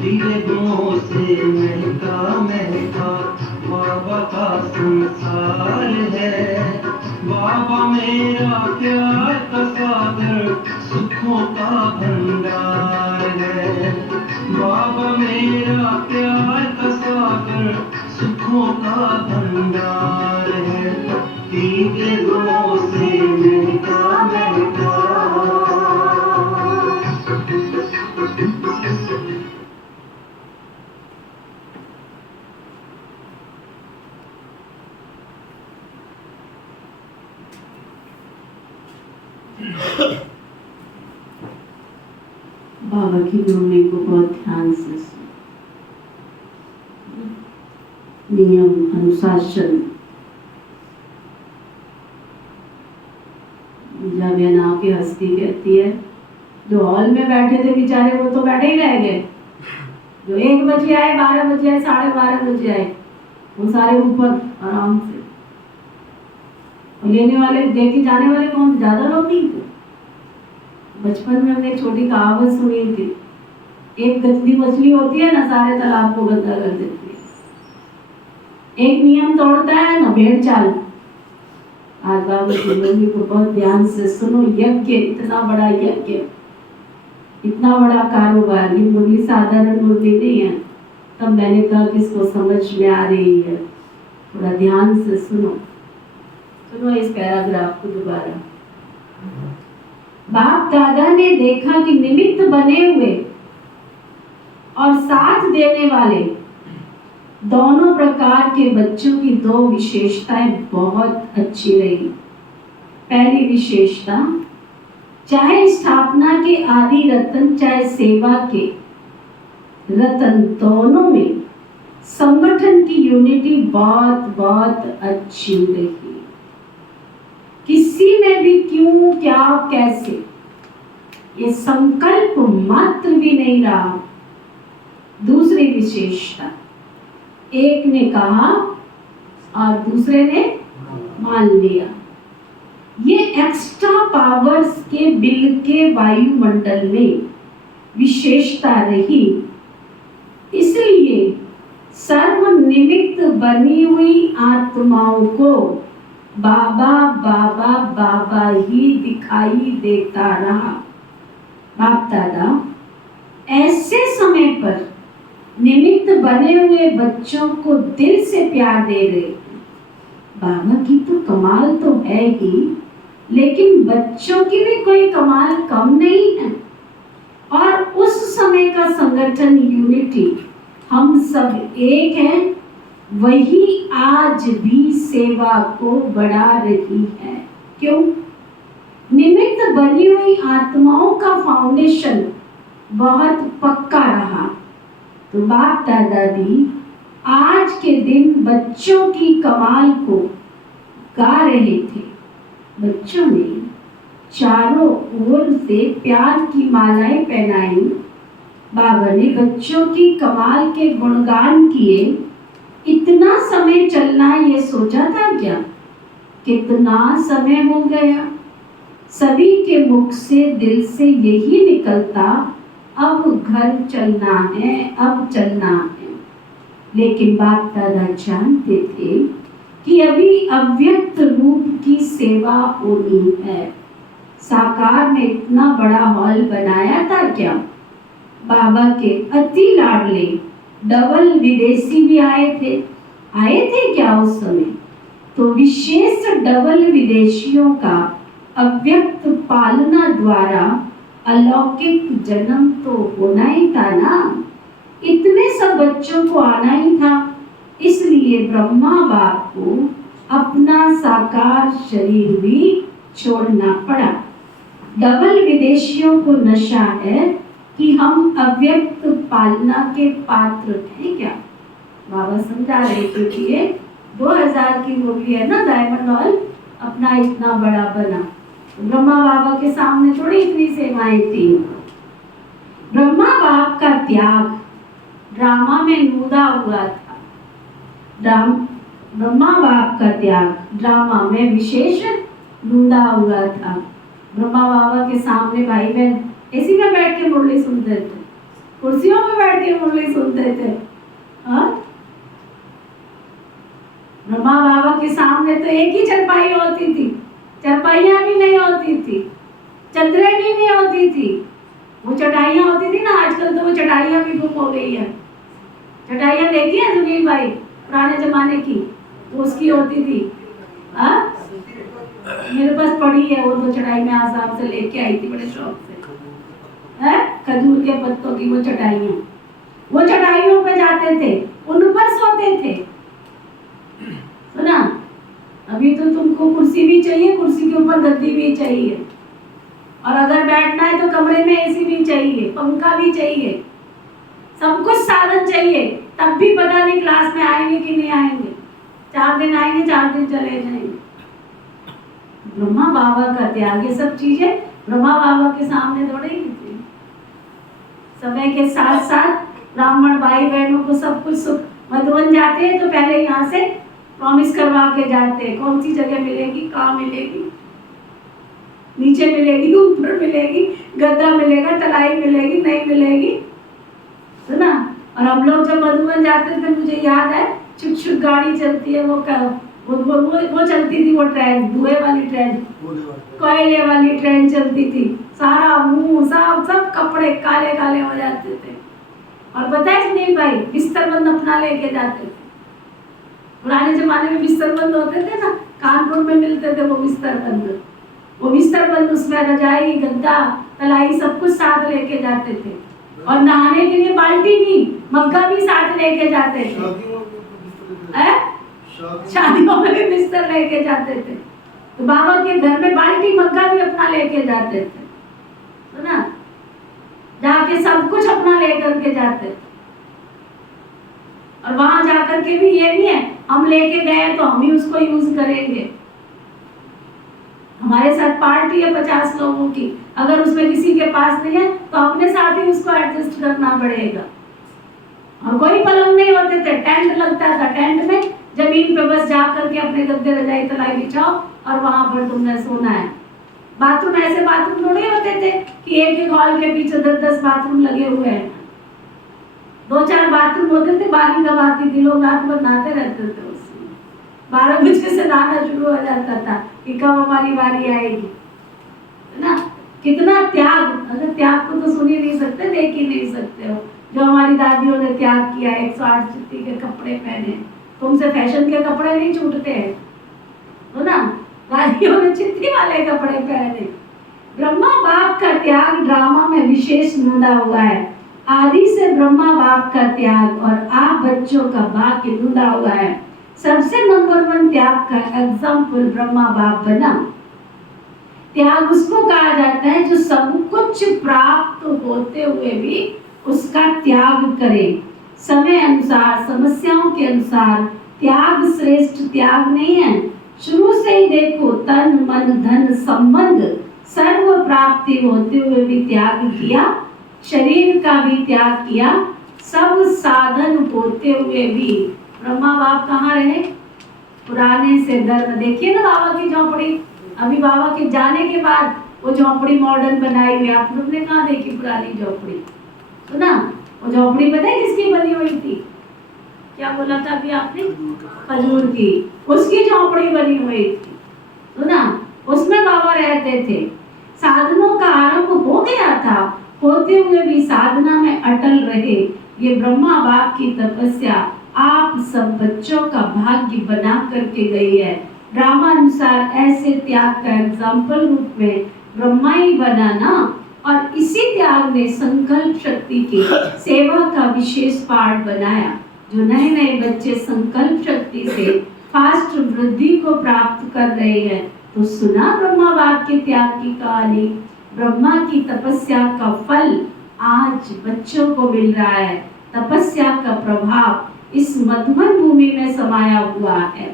धीरे गुणों से महका महका, बाबा का संसार है। बाबा मेरा प्यार का सागर, सुखों का भंडार है। बाबा मेरा प्यार का सागर, सुखों का भंडार है। धीरे गुणों से महका महका। बाबा की मुरली को बहुत ध्यान से सुनो। नियम अनुशासन। जब ये नाव की हस्ती कहती है, जो हॉल में बैठे थे बेचारे वो तो बैठे ही रह गए, जो 1 बजे आए, 12 बजे आए, 12:30 बजे आए, वो सारे ऊपर आराम से। और लेने वाले, लेके जाने वाले कौन, ज्यादा लोग नहीं थे। बचपन में हमने एक छोटी कहावत सुनी थी, एक गंदी मछली होती है ना, सारे तालाब को गंदा कर देती है। एक नियम तोड़ता है ना, भेड़ चाल। आज बाबा की मुरली को बहुत ध्यान से सुनो। यज्ञ, इतना बड़ा यज्ञ, इतना बड़ा कारोबार, ये मुरली साधारण मुरली नहीं है। तब मैंने कहा कि इसको समझ में आ रही है, थोड़ा ध्यान से सुनो। सुनो इस पैराग्राफ को दोबारा। बाप दादा ने देखा कि निमित्त बने हुए और साथ देने वाले दोनों प्रकार के बच्चों की 2 विशेषताएं बहुत अच्छी रही। पहली विशेषता, चाहे स्थापना के आदि रतन, चाहे सेवा के रतन, दोनों में संगठन की यूनिटी बहुत बहुत अच्छी रही। किसी में भी क्यों, क्या, कैसे, ये संकल्प मात्र भी नहीं रहा। दूसरी विशेषता, एक ने कहा और दूसरे ने मान लिया। ये एक्स्ट्रा पावर्स के बिल के वायुमंडल में विशेषता रही। इसलिए सर्वनिमित्त बनी हुई आत्माओं को बाबा बाबा बाबा ही दिखाई देता रहा। बाप दादा ऐसे समय पर निमित्त बने हुए बच्चों को दिल से प्यार दे रहे हैं। बाबा की तो कमाल तो है ही, लेकिन बच्चों की भी कोई कमाल कम नहीं है। और उस समय का संगठन, यूनिटी, हम सब एक हैं, वही आज भी सेवा को बढ़ा रही है। क्यों? निमित्त बनी हुई आत्माओं का फाउंडेशन बहुत पक्का रहा। तो बाप दादा भी आज के दिन बच्चों की कमाल को गा रहे थे। बच्चों ने चारों ओर से प्यार की मालाएं पहनाई। बाबा ने बच्चों की कमाल के गुणगान किए। इतना समय चलना ये सोचा था क्या? कितना समय हो गया। सभी के मुख से, दिल से यही निकलता, अब घर चलना है, अब चलना है। लेकिन बाप दादा जानते थे कि अभी अव्यक्त रूप की सेवा होनी है। साकार में इतना बड़ा हॉल बनाया था क्या? बाबा के अति लाडले डबल विदेशी भी आए थे क्या उस समय? तो विशेष डबल विदेशियों का अव्यक्त पालना द्वारा अलौकिक जन्म तो होना ही था ना। इतने सब बच्चों को आना ही था। इसलिए ब्रह्मा बाप को अपना साकार शरीर भी छोड़ना पड़ा। डबल विदेशियों को नशा है कि हम अव्यक्त पालना के पात्र हैं क्या? बाबा समझा रहे थे कि ये 2000 की मूर्ति है ना, डायमंड हॉल अपना इतना बड़ा बना। ब्रह्मा बाबा के सामने थोड़ी इतनी सेवाएं थी। ब्रह्मा बाप का त्याग ड्रामा में नूदा हुआ था। ब्रह्मा बाप का त्याग ड्रामा में विशेष नूदा हुआ था। ब्रह्मा बाबा के सामने भाई बहन इसी में बैठ के मुरली सुनते थे, कुर्सियों में बैठ के मुरली सुनते थे। हाँ, ब्रह्मा बाबा के सामने तो एक ही चरपाई होती थी, चरपाइयाँ भी नहीं होती थी, चद्दरें भी नहीं होती थी। वो चटाइयाँ होती थी ना, आजकल तो वो चटाइयाँ भी गुम हो गई है। चटाइयाँ देखी है सुनील भाई, पुराने जमाने की, वो उसकी होती थी। हाँ, मेरे पास पड़ी है वो तो चटाई, में आसाम से लेके आई थी बड़े शौक से। है खजूर के पत्तों की वो चटाइयाँ, वो चटाइयों पे जाते थे, उन पर सोते थे। सुना, अभी तो तुमको कुर्सी भी चाहिए, कुर्सी के ऊपर गद्दी भी चाहिए, और अगर बैठना है तो कमरे में एसी भी चाहिए, पंखा भी चाहिए, सब कुछ साधन चाहिए। तब भी पता नहीं क्लास में आएंगे कि नहीं आएंगे, 4 दिन आएंगे 4 दिन चले जाएंगे। ब्रह्मा बाबा का त्याग, ये सब चीजें ब्रह्मा बाबा के सामने थोड़ी ही थी। समय के साथ साथ ब्राह्मण भाई बहनों को सब कुछ सुख, मधुबन जाते हैं तो पहले यहाँ से प्रॉमिस करवा के जाते हैं, कौन सी जगह मिलेगी, कहाँ मिलेगी, नीचे मिलेगी, ऊपर मिलेगी, गद्दा मिलेगा, तलाई मिलेगी, नहीं मिलेगी। सुना, और हम लोग जब मधुबन जाते थे, मुझे याद है छुक छुक गाड़ी चलती है, वो चलती थी, वो ट्रेन, धुएं वाली ट्रेन, कोयले वाली ट्रेन चलती थी। सारा मुंह सब कपड़े काले काले हो जाते थे। और पता है सुनील भाई, बिस्तर बंद अपना लेके जाते थे। पुराने जमाने में बिस्तर बंद होते थे ना, कानपुर में मिलते थे वो बिस्तर बंद, उसमें रजाई, गद्दा, तलाई सब कुछ साथ लेके जाते थे। और नहाने के लिए बाल्टी भी, मग्गा भी साथ लेके जाते थे। शादियों में भी बिस्तर लेके जाते थे, तो बाबा के घर में बाल्टी मग्गा भी अपना लेके जाते थे। सुना, जाके सब कुछ अपना लेकर के जाते थे। और वहां जाकर के भी ये नहीं है हम लेके गए तो हम ही उसको यूज करेंगे। हमारे साथ पार्टी है 50 लोगों की, अगर उसमें किसी के पास नहीं है तो अपने साथ ही उसको एडजस्ट करना पड़ेगा। और कोई पलंग नहीं होते थे, टेंट लगता था, टेंट में जमीन पे बस जा करके अपने गद्दे रजाई तलाई बिछाओ और वहां पर तुमने सोना है। बाथरूम ऐसे बाथरूम थोड़े होते थे कि एक हॉल के पीछे 10-10 बाथरूम लगे हुए हैं। 2-4 बाथरूम होते थे, बारी कब आती थी, लोग रात भर नहाते रहते थे उसमें। 12 बजे से नहाना शुरू हो जाता था कि कब हमारी बारी आएगी, है ना। कितना त्याग, अगर त्याग को तो सुन ही नहीं सकते, देख ही नहीं सकते हो। जो हमारी दादियों ने त्याग किया, 108 चित्ती के कपड़े पहने, तुमसे फैशन के कपड़े नहीं छूटते हैं, है ना। दादियों ने चित्ती वाले कपड़े पहने। ब्रह्मा बाप का त्याग ड्रामा में विशेष ढूंढा हुआ है। आदि से ब्रह्मा बाप का त्याग और आप बच्चों का भाग्य ढूंढा हुआ है। सबसे नंबर 1 त्याग का एग्जाम्पल ब्रह्मा बाप बना। त्याग उसको कहा जाता है जो सब कुछ प्राप्त होते हुए भी उसका त्याग करे। समय अनुसार, समस्याओं के अनुसार त्याग श्रेष्ठ त्याग नहीं है। शुरू से ही देखो, तन मन धन संबंध सर्व प्राप्ति होते हुए भी त्याग किया, शरीर का भी त्याग किया, सब साधन होते हुए भी। ब्रह्मा बाप कहाँ रहे? पुराने से धर्म। देखिए ना बाबा की झोपड़ी, अभी बाबा के जाने के बाद वो झोपड़ी मॉडर्न बनाई हुई, आप लोग ने कहाँ देखी पुरानी झोपड़ी? सुना, वो झोपड़ी पता है किसकी बनी हुई थी? क्या बोला था अभी आपने? खजूर की, उसकी झोपड़ी बनी हुई थी। सुना, उसमें बाबा रहते थे। साधनों का आरंभ हो गया था, होते हुए भी साधना में अटल रहे। ये ब्रह्मा बाप की तपस्या आप सब बच्चों का भाग्य बना करके गई है। ड्रामानुसार ऐसे त्याग का एग्जाम्पल रूप में ब्रह्मा ही बना ना, और इसी त्याग ने संकल्प शक्ति की सेवा का विशेष पार्ट बनाया। जो नए नए बच्चे संकल्प शक्ति से फास्ट वृद्धि को प्राप्त कर रहे हैं, तो सुना ब्रह्मा बाप के त्याग की कहानी। ब्रह्मा की तपस्या का फल आज बच्चों को मिल रहा है। तपस्या का प्रभाव इस मधुबन भूमि में समाया हुआ है।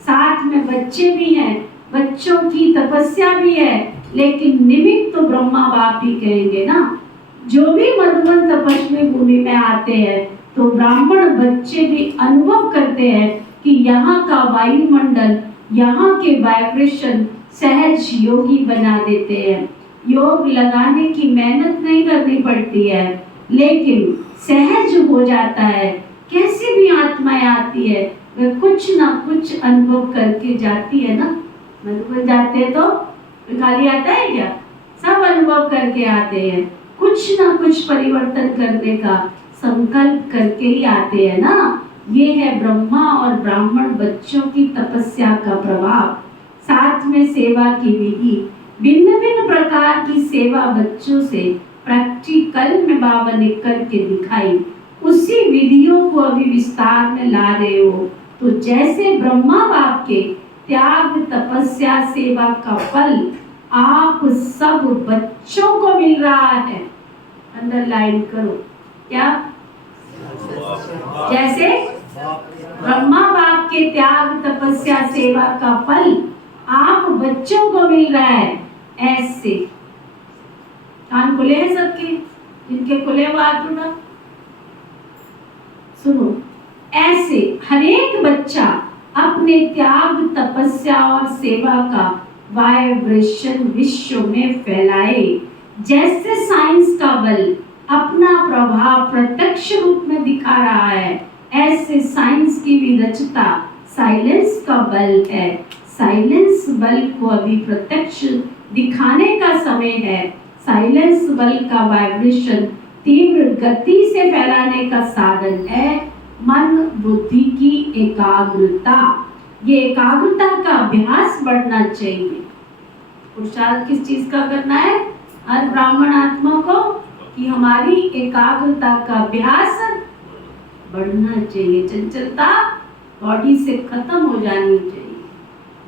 साथ में बच्चे भी हैं, बच्चों की तपस्या भी है, लेकिन निमित्त तो ब्रह्मा बाप ही कहेंगे ना। जो भी मधुबन तपस्वी भूमि में आते हैं तो ब्राह्मण बच्चे भी अनुभव करते हैं कि यहाँ का वायुमंडल, यहाँ के वाइब्रेशन सहज योगी बना देते हैं। योग लगाने की मेहनत नहीं करनी पड़ती है, लेकिन सहज हो जाता है। कैसी भी आत्माएं आती है, वे कुछ ना कुछ अनुभव करके जाती है ना। मधुबन जाते हैं तो खाली आता है क्या? सब अनुभव करके आते हैं। कुछ ना कुछ परिवर्तन करने का संकल्प करके ही आते हैं ना। ये है ब्रह्मा और ब्राह्मण बच्चों की तपस्या का प्रभाव। साथ में सेवा की विधि, भिन्न भिन्न प्रकार की सेवा बच्चों से प्रैक्टिकल में बाबा ने करके दिखाई। उसी विधियों को अभी विस्तार में ला रहे हो। तो जैसे ब्रह्मा बाप के त्याग तपस्या सेवा का फल आप सब बच्चों को मिल रहा है। अंडरलाइन करो क्या? जैसे ब्रह्मा बाप के त्याग तपस्या सेवा का फल आप बच्चों को मिल रहा है। ऐसे कान खुले हैं सबके? जिनके खुले वो हाथ उठा। सुनो, ऐसे हरेक बच्चा अपने त्याग तपस्या और सेवा का वाइब्रेशन विश्व में फैलाए। जैसे साइंस का बल अपना प्रभाव प्रत्यक्ष रूप में दिखा रहा है, ऐसे साइंस की विरचता साइलेंस का बल है। साइलेंस बल को अभी प्रत्यक्ष दिखाने का समय है। साइलेंस बल का वाइब्रेशन तीव्र गति से फैलाने का साधन है मन बुद्धि की एकाग्रता। ये एकाग्रता का अभ्यास बढ़ना चाहिए। पुरुषार्थ किस चीज का करना है? हर ब्राह्मण आत्मा को कि हमारी एकाग्रता का अभ्यास बढ़ना चाहिए। चंचलता बॉडी से खत्म हो जानी चाहिए।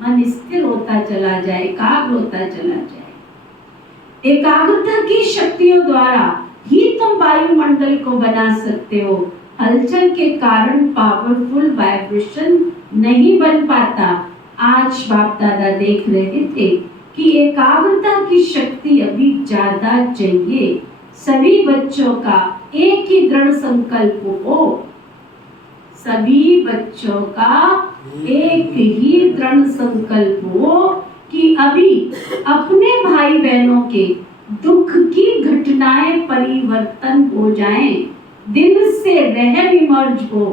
मन स्थिर होता चला जाए, एकाग्र होता चला जाए। एकाग्रता की शक्तियों द्वारा ही तुम वायुमंडल को बना सकते हो। हलचल के कारण पावरफुल वाइब्रेशन नहीं बन पाता। आज बाप दादा देख रहे थे कि एकाग्रता की शक्ति अभी ज्यादा चाहिए। सभी बच्चों का एक ही दृढ़ संकल्प हो। सभी बच्चों का एक ही दृढ़ संकल्प हो कि अभी अपने भाई बहनों के दुख की घटनाएं परिवर्तन हो जाएं, दिल से रहम इमर्ज हो।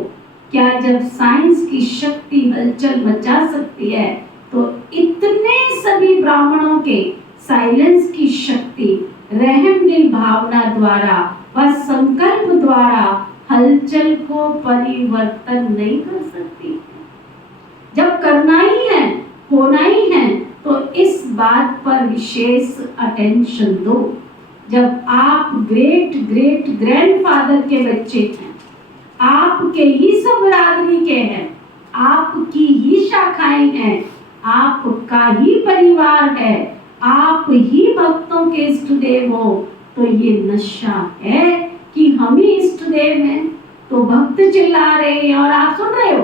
क्या जब साइंस की शक्ति हलचल मचा सकती है, तो इतने सभी ब्राह्मणों के साइलेंस की शक्ति रहमदिल भावना द्वारा व संकल्प द्वारा हलचल को परिवर्तन नहीं कर सकती। जब करना ही है, होना ही है, तो इस बात पर विशेष अटेंशन दो। जब आप ग्रेट ग्रेट ग्रैंडफादर के बच्चे हैं, आपके ही सब बरादरी के हैं, आपकी ही शाखाएं हैं, आपका ही परिवार है, आप ही भक्तों के इष्ट देव हो, तो ये नशा है कि हम ही इष्ट देव हैं। तो भक्त चिल्ला रहे हैं और आप सुन रहे हो,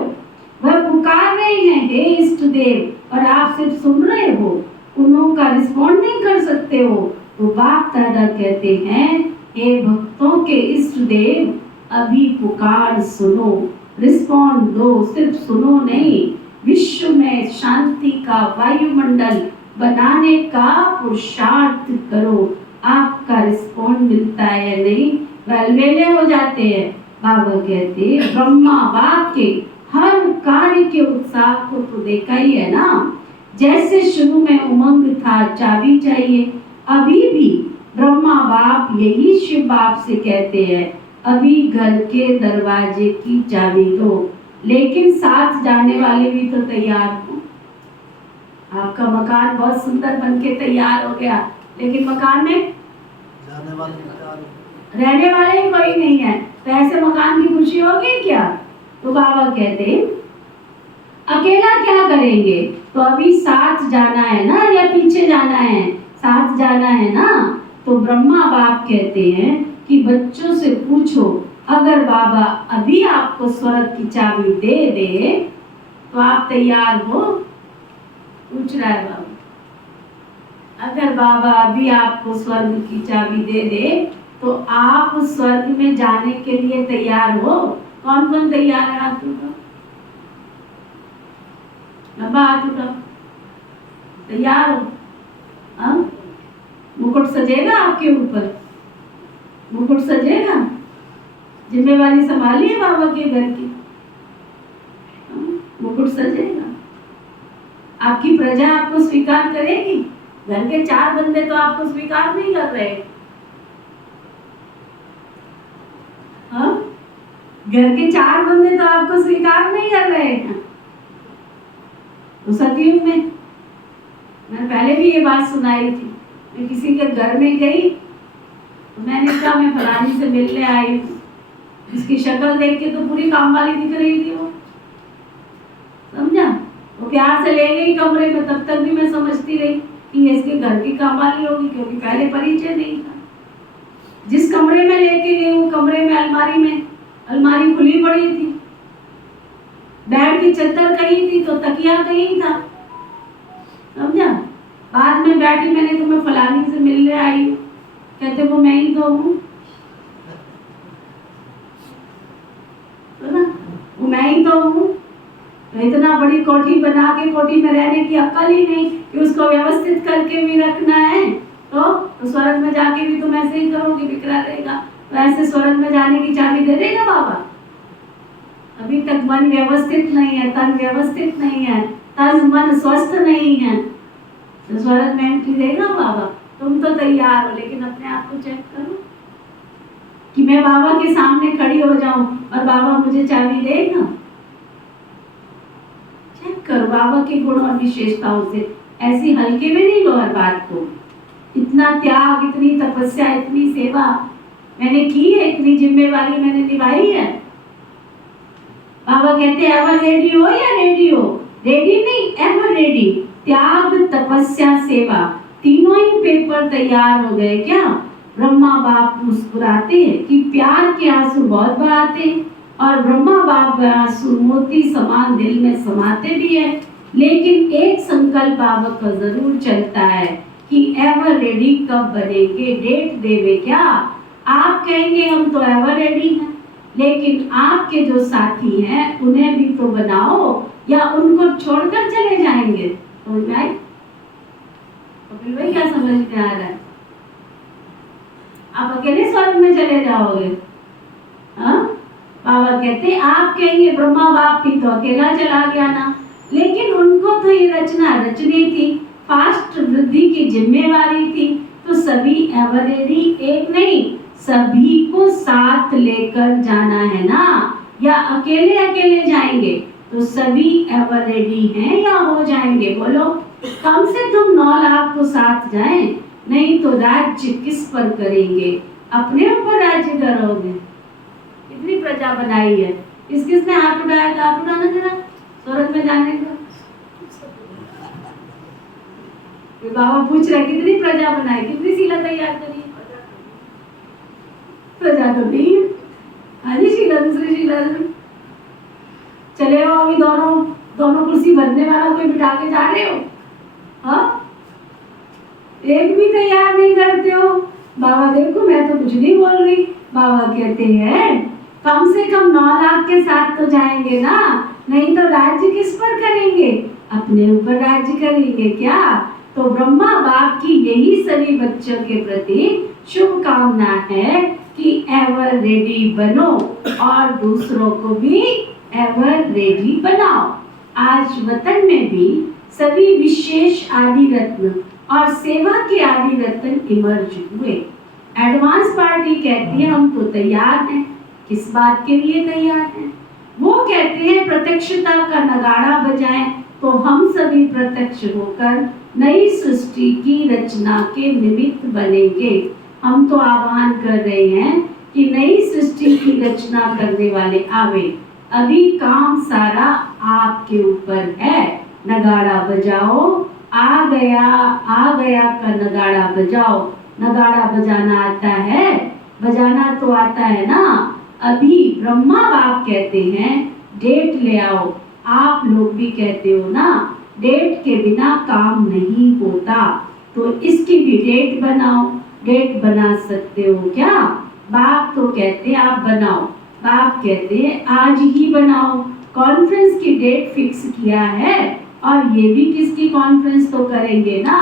वह पुकार रहे हैं हे इष्ट देव, और आप सिर्फ सुन रहे हो, उनका रिस्पॉन्ड नहीं कर सकते हो। तो बाप दादा कहते हैं हे भक्तों के इष्ट देव, अभी पुकार सुनो, रिस्पॉन्ड दो। सिर्फ सुनो नहीं, विश्व में शांति का वायुमंडल बनाने का पुरुषार्थ करो। आपका रिस्पॉन्ड मिलता है या नहीं, वेलवेले हो जाते हैं। बाबा कहते ब्रह्मा बाप के हर कार्य के उत्साह को तो देखा ही है ना। जैसे शुरू में उमंग था, चाबी चाहिए, अभी भी ब्रह्मा बाप यही शिव बाप से कहते हैं अभी घर के दरवाजे की चाबी दो। लेकिन साथ जाने वाले भी तो तैयार हो। आपका मकान बहुत सुंदर बनके तैयार हो गया, लेकिन मकान में जाने वाले विचार रहने वाले ही कोई नहीं है, तो ऐसे मकान की खुशी होगी क्या? तो बाबा कहते अकेला क्या करेंगे, तो अभी साथ जाना है ना या पीछे जाना है? साथ जाना है ना। तो ब्रह्मा बाप कहते हैं कि बच्चों से पूछो, अगर बाबा अभी आपको स्वर्ग की चाबी दे दे तो आप तैयार हो? पूछ रहा है बाबा, अगर बाबा अभी आपको स्वर्ग की चाबी दे दे तो आप स्वर्ग में जाने के लिए तैयार हो? कौन कौन तैयार है? हाथ उठाओ, लंबा हाथ उठाओ। तैयार हो? हाँ? मुकुट सजेगा आपके ऊपर, मुकुट सजेगा। जिम्मेवारी संभाली है बाबा के घर की, हाँ? मुकुट सजेगा। आपकी प्रजा आपको स्वीकार करेगी। घर के 4 बंदे तो आपको स्वीकार नहीं कर रहे, हाँ? घर के 4 बंदे तो आपको स्वीकार नहीं कर रहे हैं। तो सतयुग में मैंने पहले भी ये बात सुनाई थी। मैं किसी के घर में गई तो मैंने कहा मैं फलानी से मिलने आई हूँ। इसकी शक्ल देख के तो पूरी काम वाली दिख रही थी वो, समझा? वो प्यार से ले गई कमरे में, तब तक भी मैं समझती रही कि ये इसके घर की काम वाली होगी, क्योंकि पहले परिचय नहीं था। जिस कमरे में लेके गई वो कमरे में अलमारी खुली पड़ी थी, बेड की चद्दर कहीं थी तो तकिया कहीं था, समझा? बाद में बैठी मैंने, तो मैं फलानी से मिलने आई हूँ। कहते वो मैं ही तो हूँ, तो ना वो मैं ही तो हूँ। तो इतना बड़ी कोठी बना के कोठी में रहने की अक्ल ही नहीं कि उसको व्यवस्थित करके भी रखना है। तो स्वर्ग में जाके भी तुम ऐसे ही करोगे, बिखरा रहेगा। तो ऐसे स्वर्ग में जाने की चाबी दे देगा बाबा? अभी तक मन व्यवस्थित नहीं है, तन व्यवस्थित नहीं है, तन मन स्वस्थ नहीं है, तो स्वर्ग में एंट्री देगा बाबा? तुम तो तैयार हो, लेकिन अपने आप को चेक करो कि मैं बाबा के सामने खड़ी हो जाऊं और बाबा मुझे चाबी देगा। चेक करो बाबा के गुण और विशेषताओं से। ऐसी हल्के में नहीं लो हर बात को। इतना त्याग, इतनी तपस्या, इतनी सेवा मैंने की है, इतनी जिम्मेवारी मैंने निभाई है। बाबा कहते हैं एवर रेडी हो या रेडी हो? रेडी नहीं, एवर रेडी। त्याग, तपस्या, सेवा, तीनों ही पेपर तैयार हो गए क्या? ब्रह्मा बाप मुस्कुराते हैं कि प्यार के आंसू बहुत बहाते, और ब्रह्मा बाप आंसू मोती समान दिल में समाते भी है। लेकिन एक संकल्प बाबा का जरूर चलता है कि एवर रेडी कब बनेंगे, डेट देवे क्या? आप कहेंगे हम तो एवर रेडी हैं, लेकिन आपके जो साथी हैं उन्हें भी तो बनाओ, या उनको छोड़कर चले जाएंगे? समझ में आई? कपिल भाई क्या समझ में आ रहा है? आप अकेले स्वर्ग में चले जाओगे? हाँ? बाबा कहते आप कहेंगे ब्रह्मा बाप भी तो अकेला चला गया ना, लेकिन उनको तो ये रचना रचनी थी, फास्ट वृद्धि की जिम्मेवारी थी। तो सभी एवर रेडी, एक नहीं, सभी को साथ लेकर जाना है ना, या अकेले अकेले जाएंगे? तो सभी एवर रेडी हैं या हो जाएंगे? बोलो, कम से कम 9 लाख तो साथ जाएं, नहीं तो राज्य किस पर करेंगे? अपने ऊपर राज्य करोगे। कितनी प्रजा बनाई है, किस किसने हाथ उठाया था? आप उठाना जरा, स्वर्ग में जाने का। बाबा पूछ रहे कितनी प्रजा बनाई, कितनी शिला तैयार करी? प्रजा तो नहीं है। हाँ जी, शिला, दूसरी शिला चले हो। अभी दोनों कुर्सी भरने वाला कोई बिठा के जा रहे हो? हाँ, एक भी तैयार नहीं करते हो। बाबा देखो मैं तो कुछ नहीं बोल रही। बाबा कहते हैं कम से कम 9 लाख के साथ तो जाएंगे ना, नहीं तो राज्य किस पर करेंगे? अपने ऊपर राज्य करेंगे क्या? तो ब्रह्मा बाप की यही सभी बच्चों के प्रति शुभकामना है कि एवर रेडी बनो और दूसरों को भी एवर रेडी बनाओ। आज वतन में भी सभी विशेष आदि रत्न और सेवा के आदि रत्न इमर्ज हुए। एडवांस पार्टी कहती है हम तो तैयार हैं। किस बात के लिए तैयार हैं? वो कहते हैं प्रत्यक्षता का नगाड़ा बजाएं, तो हम सभी प्रत्यक्ष होकर नई सृष्टि की रचना के निमित्त बनेंगे। हम तो आह्वान कर रहे हैं कि नई सृष्टि की रचना करने वाले आवे। अभी काम सारा आपके ऊपर है। नगाड़ा बजाओ, आ गया का नगाड़ा बजाओ। नगाड़ा बजाना आता है? बजाना तो आता है ना। अभी ब्रह्मा बाप कहते हैं डेट ले आओ, आप लोग भी कहते हो ना डेट के बिना काम नहीं होता, तो इसकी भी डेट बनाओ। डेट बना सकते हो क्या? बाप तो कहते हैं आप बनाओ, बाप कहते हैं आज ही बनाओ। कॉन्फ्रेंस की डेट फिक्स किया है और ये भी किसकी कॉन्फ्रेंस तो करेंगे ना।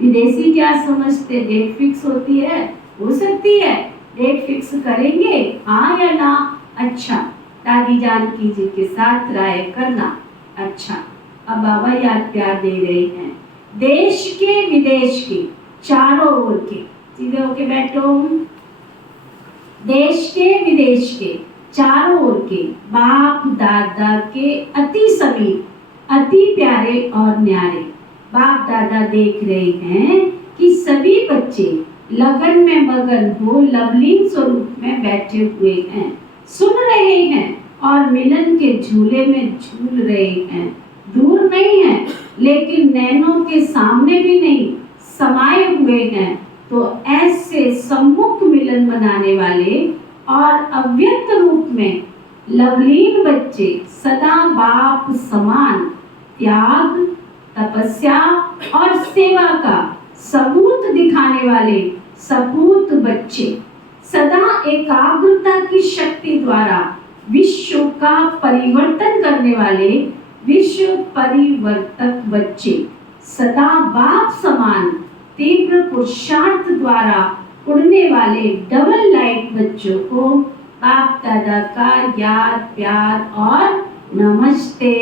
विदेशी क्या समझते, डेट फिक्स होती है, हो सकती है, डेट फिक्स करेंगे हाँ या ना। अच्छा, दादी जानकी जी के साथ राय करना। अच्छा, अब बाबा याद प्यार दे रहे हैं। देश के विदेश के चारों ओर के, सीधे होके बैठो। देश के विदेश के चारों ओर के बाप दादा के अति समीप, अति प्यारे और न्यारे बाप दादा देख रहे हैं कि सभी बच्चे लगन में मगन हो लवलीन स्वरूप में बैठे हुए हैं, सुन रहे हैं और मिलन के झूले में झूल रहे हैं। दूर नहीं है लेकिन नैनों के सामने भी नहीं, समाये हुए हैं। तो ऐसे सम्मुख मिलन मनाने वाले और अव्यक्त रूप में लवलीन बच्चे सदा बाप समान त्याग, तपस्या और सेवा का सबूत दिखाने वाले सपूत बच्चे, सदा एकाग्रता की शक्ति द्वारा विश्व का परिवर्तन करने वाले विश्व परिवर्तक बच्चे, सदा बाप समान तीव्र पुरुषार्थ द्वारा उड़ने वाले डबल लाइट बच्चों को बाप दादा का याद प्यार और नमस्ते।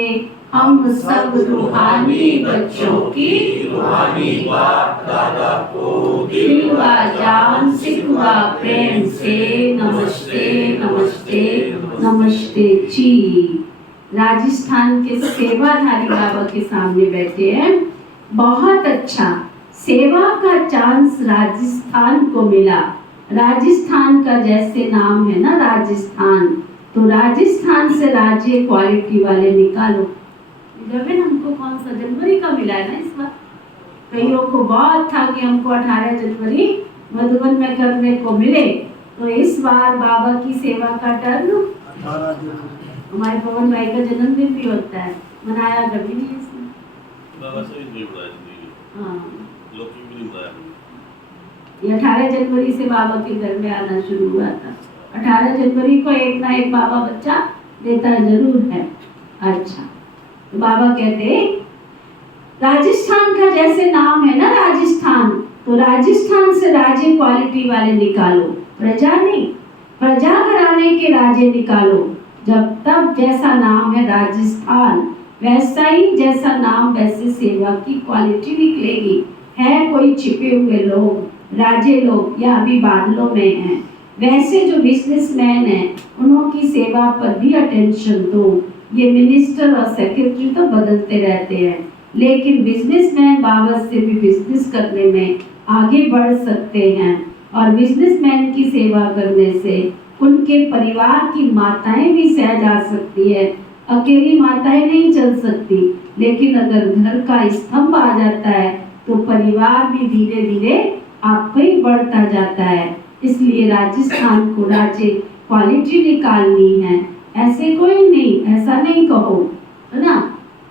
हम सब रूहानी बच्चों की रूहानी बाप दादा को दिलवा जान सिखवा प्रेम से नमस्ते नमस्ते नमस्ते जी। राजस्थान के सेवाधारी बाबा के सामने बैठे हैं। बहुत अच्छा, सेवा का चांस राजस्थान को मिला। राजस्थान का जैसे नाम है ना राजस्थान, तो राजस्थान से राज्य क्वालिटी वाले निकालो। गगन हमको कौन सा जनवरी का मिला है ना इस बार। कईयों को बहुत था कि हमको 18 जनवरी मधुबन में करने को मिले, तो इस बार बाबा की सेवा का टर्न 18 जनवरी। हमारे पवन भाई का जन्मदिन भी होता है, मनाया कभी नहीं इसने। बाबा से भी बुलाया जिंदगी हाँ, लोग भी नहीं बुलाया। ये 18 जनवरी से बाबा के घर में आना शुरू हुआ था। 18 जनवरी को एक ना एक बाबा बच्चा देता जरूर है। अच्छा, तो बाबा कहते राजस्थान का जैसे नाम है ना राजस्थान, तो राजस्थान से राजे क्वालिटी वाले निकालो। प्रजा नहीं, प्रजा घराने के राजे निकालो। जब तब जैसा नाम है राजस्थान, वैसा ही जैसा नाम वैसे सेवा की क्वालिटी निकलेगी। है कोई छिपे हुए लोग, राजे लोग या अभी बादलों में हैं, वैसे जो बिजनेसमैन हैं उन्हों की सेवा पर भी अटेंशन दो। ये मिनिस्टर और सेक्रेटरी तो बदलते रहते हैं, लेकिन बिजनेसमैन बाबा से भी बिजनेस करने में आगे बढ़ सकते हैं। और बिजनेसमैन की सेवा करने से उनके परिवार की माताएं भी सह जा सकती है। अकेली माताएं नहीं चल सकती, लेकिन अगर घर का स्तंभ आ जाता है तो परिवार भी धीरे धीरे आपको ही बढ़ता जाता है। इसलिए राजस्थान को राज्य क्वालिटी निकालनी है। ऐसे कोई नहीं, ऐसा नहीं कहो, है ना,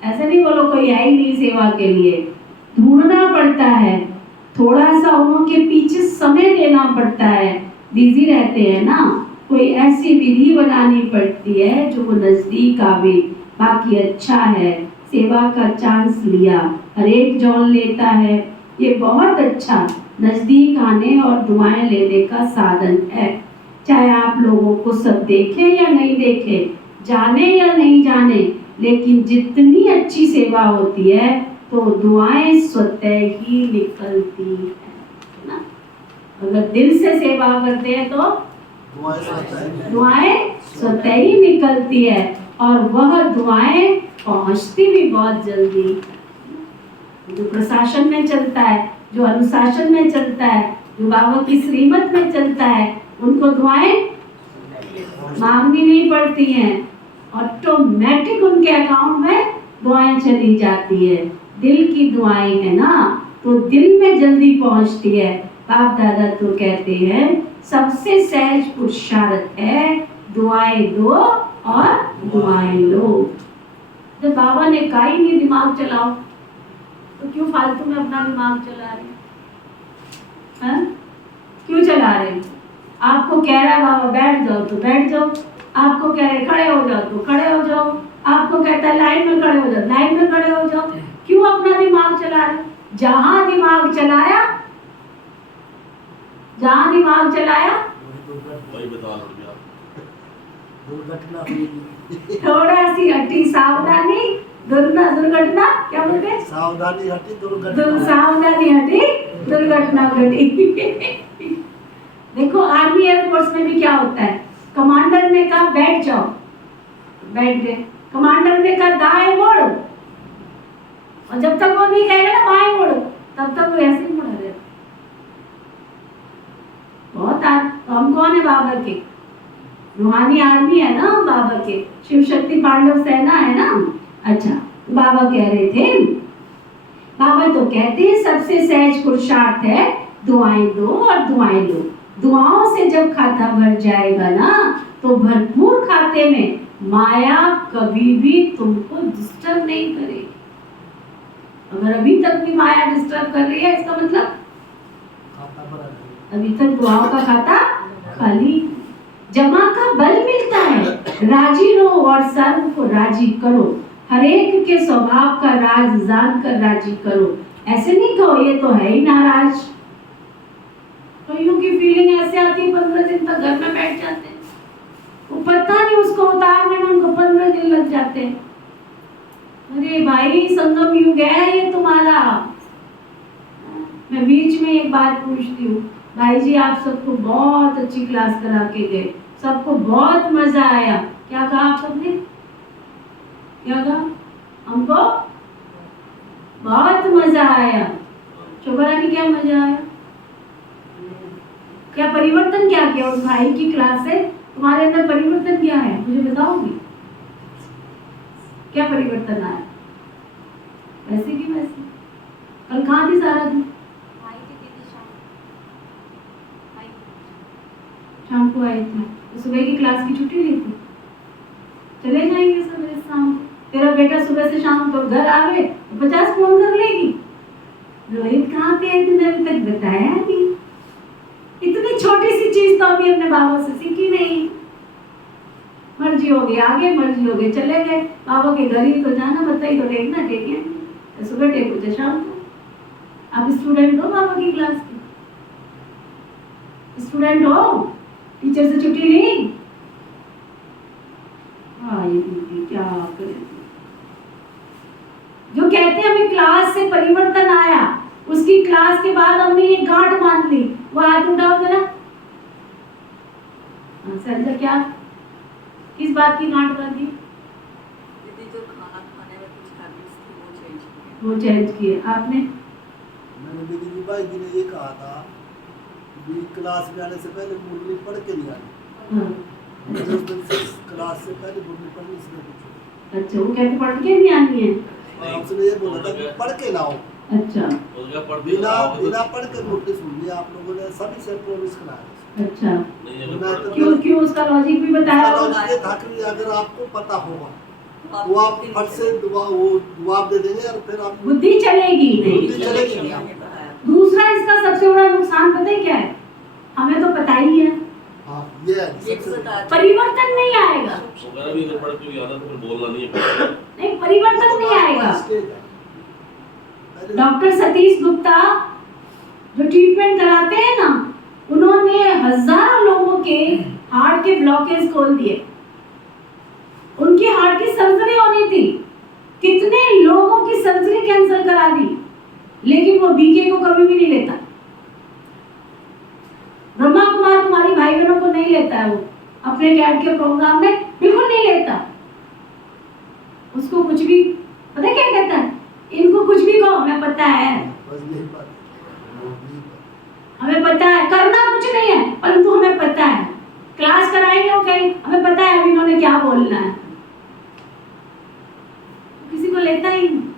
ऐसा नहीं बोलो कोई है ही नहीं सेवा के लिए। ढूंढना पड़ता है, थोड़ा सा उनके पीछे समय देना पड़ता है, बिजी रहते हैं ना। कोई ऐसी विधि बनानी पड़ती है जो वो नजदीक आवे। बाकी अच्छा है, सेवा का चांस लिया, हर एक जॉन लेता है, ये बहुत अच्छा नजदीक आने और दुआएं लेने का साधन है। चाहे आप लोगों को सब देखें या नहीं देखें, जाने या नहीं जाने, लेकिन जितनी अच्छी सेवा होती है तो दुआएं स्वतः ही निकलती है ना। अगर दिल से सेवा करते हैं तो दुआएं स्वतः ही निकलती है, और वह दुआएं पहुंचती भी बहुत जल्दी। जो प्रशासन में चलता है, जो अनुशासन में चलता है, जो बाबा की श्रीमत में चलता है, उनको दुआएं मांगनी नहीं पड़ती हैं, ऑटोमेटिक उनके अकाउंट में दुआएं चली जाती है। दिल की दुआएं है ना, तो दिल में जल्दी पहुंचती है। बाप दादा तो कहते हैं सबसे सहज पुरुषार्थ है दुआएं दो और दुआएं लो। जब बाबा ने कहा ही नहीं दिमाग चलाओ, तो क्यों फालतू में अपना दिमाग चला रहे हैं? क्यों चला रहे हैं? आपको कह रहा है बाबा बैठ जाओ तो बैठ जाओ, आपको कह रहे खड़े हो जाओ तो खड़े हो जाओ, आपको कहता है लाइन में खड़े हो जाओ, लाइन में खड़े हो जाओ। क्यों अपना दिमाग चला रहे? जहां दिमाग चलाया, जहां दिमाग चलाया वही बता लो भैया। दुर्घटना हुई। थोड़ा सी हटी सावधानी, दुर्घटना क्या बोलते हैं? सावधानी हटी दुर्घटना। सावधानी हटी दुर्घटना घटी। देखो आर्मी एयरफोर्स में भी क्या होता है, कमांडर ने कहा बैठ जाओ, बैठ गए। कमांडर ने कहा दाएं मुड़ो, और जब तक वो नहीं कहेगा ना बाएं मुड़ो, तब तक वो ऐसे ही मुड़ा रहता। बहुत तो हम कौन है? बाबा के रूहानी आर्मी है ना हम, बाबा के शिव शक्ति पांडव सेना है ना। अच्छा, बाबा कह रहे थे, बाबा तो कहते हैं सबसे सहज पुरुषार्थ है दुआएं दो और दुआएं लो। दुआओं से जब खाता भर जाएगा ना, तो भरपूर खाते में माया कभी भी तुमको डिस्टर्ब नहीं करेगी। अगर अभी तक भी माया डिस्टर्ब कर रही है, इसका मतलब खाता भरा है। अभी तक दुआओं का खाता खाली। जमा का बल मिलता है, राजी रहो और सर्व को राजी करो। हर एक के स्वभाव का राज जानकर राजी करो। ऐसे नहीं कहो ये तो है ही नाराज। कईयों की फीलिंग ऐसे आती है 15 दिन तक घर में बैठ जाते हैं, वो पता नहीं उसको उतारने में उनको 15 दिन लग जाते हैं। अरे भाई संगम युग है ये तुम्हारा। मैं बीच में एक बात पूछती हूँ, भाई जी आप सबको बहुत अच्छी क्लास करा के गए, सबको बहुत मजा आया, क्या कहा आप सबने? क्या कहा? हमको बहुत मजा आया। शोभा रानी क्या मजा आया? क्या परिवर्तन क्या किया उस भाई की क्लास से? तुम्हारे अंदर परिवर्तन क्या है मुझे बताओगी? क्या परिवर्तन आया? वैसे की वैसे। कल कहाँ थी सारा दिन? शाम को आए थे, तो सुबह की क्लास की छुट्टी ली थी। चले जाएंगे सवेरे शाम। तेरा बेटा सुबह से शाम तो घर आवे तो 50 फोन कर लेगी, रोहित कहाँ पे है तूने अभी तक बताया नहीं। इतनी छोटी सी चीज तो अभी अपने बाबा से सीखी नहीं। मर्जी हो गई आगे, मर्जी हो गई चले गए। बाबा के घर ही तो जाना, बताइए तो टेकना टेके, सुबह टेको चाहे शाम को। आप स्टूडेंट हो बाबा की क्लास के, स्टूडेंट हो, टीचर से छुट्टी ली? हाँ ये दीदी क्या करें। जो कहते हैं हमें क्लास से परिवर्तन आया, उसकी क्लास के बाद हमने ये गांठ बांध ली, वो हाथ उठाओ जरा। सर क्या, किस बात की गांठ बांधी? दीदी जो खाना खाने में कुछ हैबिट्स थी वो चेंज की। वो चेंज किए आपने? मैंने दीदी भाई जी ने ये कहा था कि क्लास में आने से पहले मुरली पढ़ के नहीं आनी। हाँ। मुझे उस दिन से क्लास से पहले मुरली पढ़नी इसलिए पूछा। अच्छा, वो कहते पढ़ के नहीं आनी है? और उसने ये बोला था कि पढ़ के लाओ। अच्छा, बिना पढ़ के मुरली सुन लिया आप लोगों ने, सभी से प्रॉमिस कराया। अच्छा, क्यों उसका लॉजिक भी बताया? लॉजिक ये था कि अगर आपको पता होगा वो आप फट से दुआ दे देंगे और फिर आप बुद्धि चलेगी नहीं। बुद्धि चलेगी नहीं। दूसरा इसका सबसे बड़ा नुकसान पता है क्या है? हमें तो पता ही है, हाँ ये परिवर्तन नहीं आएगा। वगैरह भी अगर पढ़ के भी आदत फिर बोलना नहीं है। नहीं, परिवर्तन नहीं आएगा। डॉक्टर सतीश गुप्ता जो ट्रीटमेंट कराते हैं ना, उन्होंने हजारों लोगों के हार्ट के ब्लॉकेज खोल दिए। उनकी हार्ट की सर्जरी होनी थी, कितने लोगों की सर्जरी कैंसिल करा दी, लेकिन वो बीके को कभी भी नहीं लेता। ब्रह्मा कुमार तुम्हारी भाई बहनों को नहीं लेता है, वो अपने कैट के प्रोग्राम में बिल्कुल नहीं लेता। उसको कुछ भी पता है क्या कहता है? इनको कुछ भी कहो हमें पता है, हमें पता है, करना कुछ नहीं है परंतु हमें पता है। क्लास कराएंगे वो कहीं हमें पता है अब इन्होंने क्या बोलना है, किसी को लेता ही नहीं।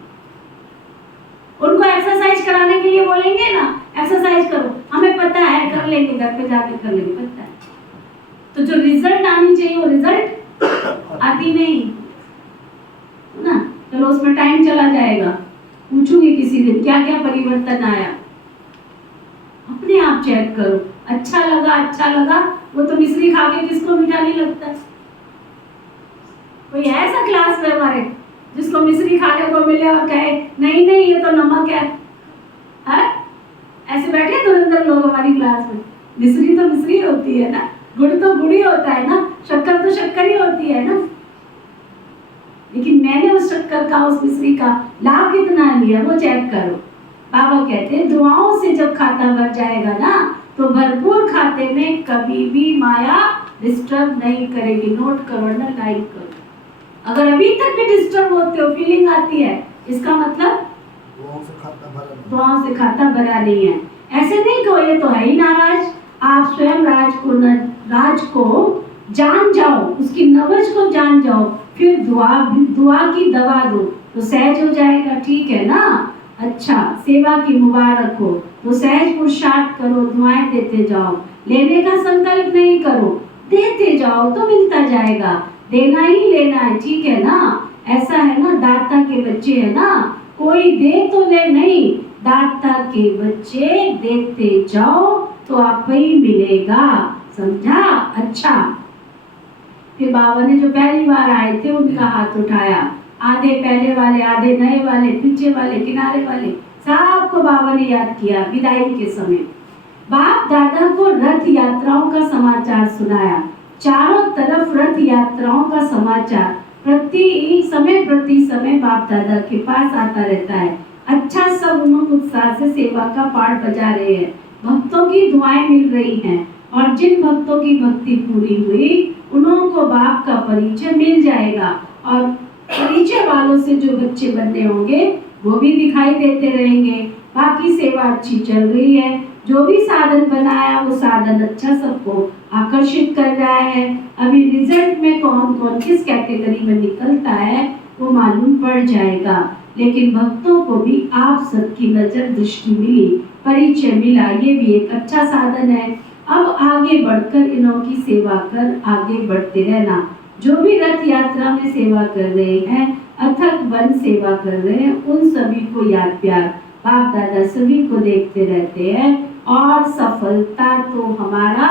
उनको एक्सरसाइज कराने के लिए बोलेंगे ना, एक्सरसाइज करो, हमें पता है कर लेंगे, घर पे जाके कर लेंगे, पता है। तो जो रिजल्ट आनी चाहिए वो रिजल्ट आती नहीं ना। चलो उसमें टाइम चला जाएगा, पूछूंगी किसी दिन क्या क्या परिवर्तन आया। अपने आप चेक करो, अच्छा लगा, वो तो मिश्री खा के किसको मीठा नहीं लगता है। कोई है ऐसा क्लास में हमारे जिसको मिश्री खाने को मिले और कहे नहीं नहीं ये तो नमक है, ऐसे बैठे धुरंधर लोग हमारी क्लास में। मिश्री तो मिश्री होती है ना, गुड़ तो गुड़ ही होता है ना, शक्कर तो शक्कर ही होती है ना। लेकिन मैंने उस शक्कर का, उस मिश्री का लाभ कितना लिया वो चेक करो। बाबा कहते हैं दुआओं से जब खाता भर जाएगा ना तो भरपूर खाते में कभी भी माया डिस्टर्ब नहीं करेगी। नोट करो ना, लाइक करो। अगर अभी तक भी डिस्टर्ब होते हो, फीलिंग आती है, इसका मतलब दुआओं से खाता भरा नहीं है। ऐसे नहीं कहो ये तो है ही नाराज। आप स्वयं राज को जान जाओ, उसकी नवज को जान जाओ, फिर दुआ की दवा दो तो सहज हो जाएगा। ठीक है ना? अच्छा, सेवा की मुबारक हो तो सहज पुरुषार्थ करो, दुआएं देते जाओ। लेने का संकल्प नहीं करो, देते जाओ तो मिलता जाएगा। देना ही लेना है, ठीक है ना? ऐसा है ना, दाता के बच्चे है ना, कोई दे तो दे नहीं, दाता के बच्चे देते जाओ तो आप ही मिलेगा। समझा? अच्छा, फिर बाबा ने जो पहली बार आए थे उनका हाथ उठाया। आधे पहले वाले, आधे नए वाले, पीछे वाले, किनारे वाले, सबको बाबा ने याद किया विदाई के समय। बाप दादा को रथ यात्राओं का समाचार सुनाया। चारों तरफ रथ यात्राओं का समाचार प्रति समय बाप दादा के पास आता रहता है। अच्छा, सब उमंग उत्साह से सेवा का पाठ बजा रहे हैं। भक्तों की दुआएं मिल रही हैं और जिन भक्तों की भक्ति पूरी हुई उनको बाप का परिचय मिल जाएगा और परिचय वालों से जो बच्चे बनने होंगे वो भी दिखाई देते रहेंगे। बाकी सेवा अच्छी चल रही है। जो भी साधन बनाया वो साधन अच्छा सबको आकर्षित कर रहा है। अभी रिजल्ट में कौन कौन किस कैटेगरी में निकलता है वो मालूम पड़ जाएगा। लेकिन भक्तों को भी आप सबकी नजर दृष्टि मिली, परिचय मिला, ये भी एक अच्छा साधन है। अब आगे बढ़कर इन्हों की सेवा कर आगे बढ़ते रहना। जो भी रथ यात्रा में सेवा कर रहे हैं, अथक वन सेवा कर रहे हैं, उन सभी को याद प्यार। बाप दादा सभी को देखते रहते हैं और सफलता तो हमारा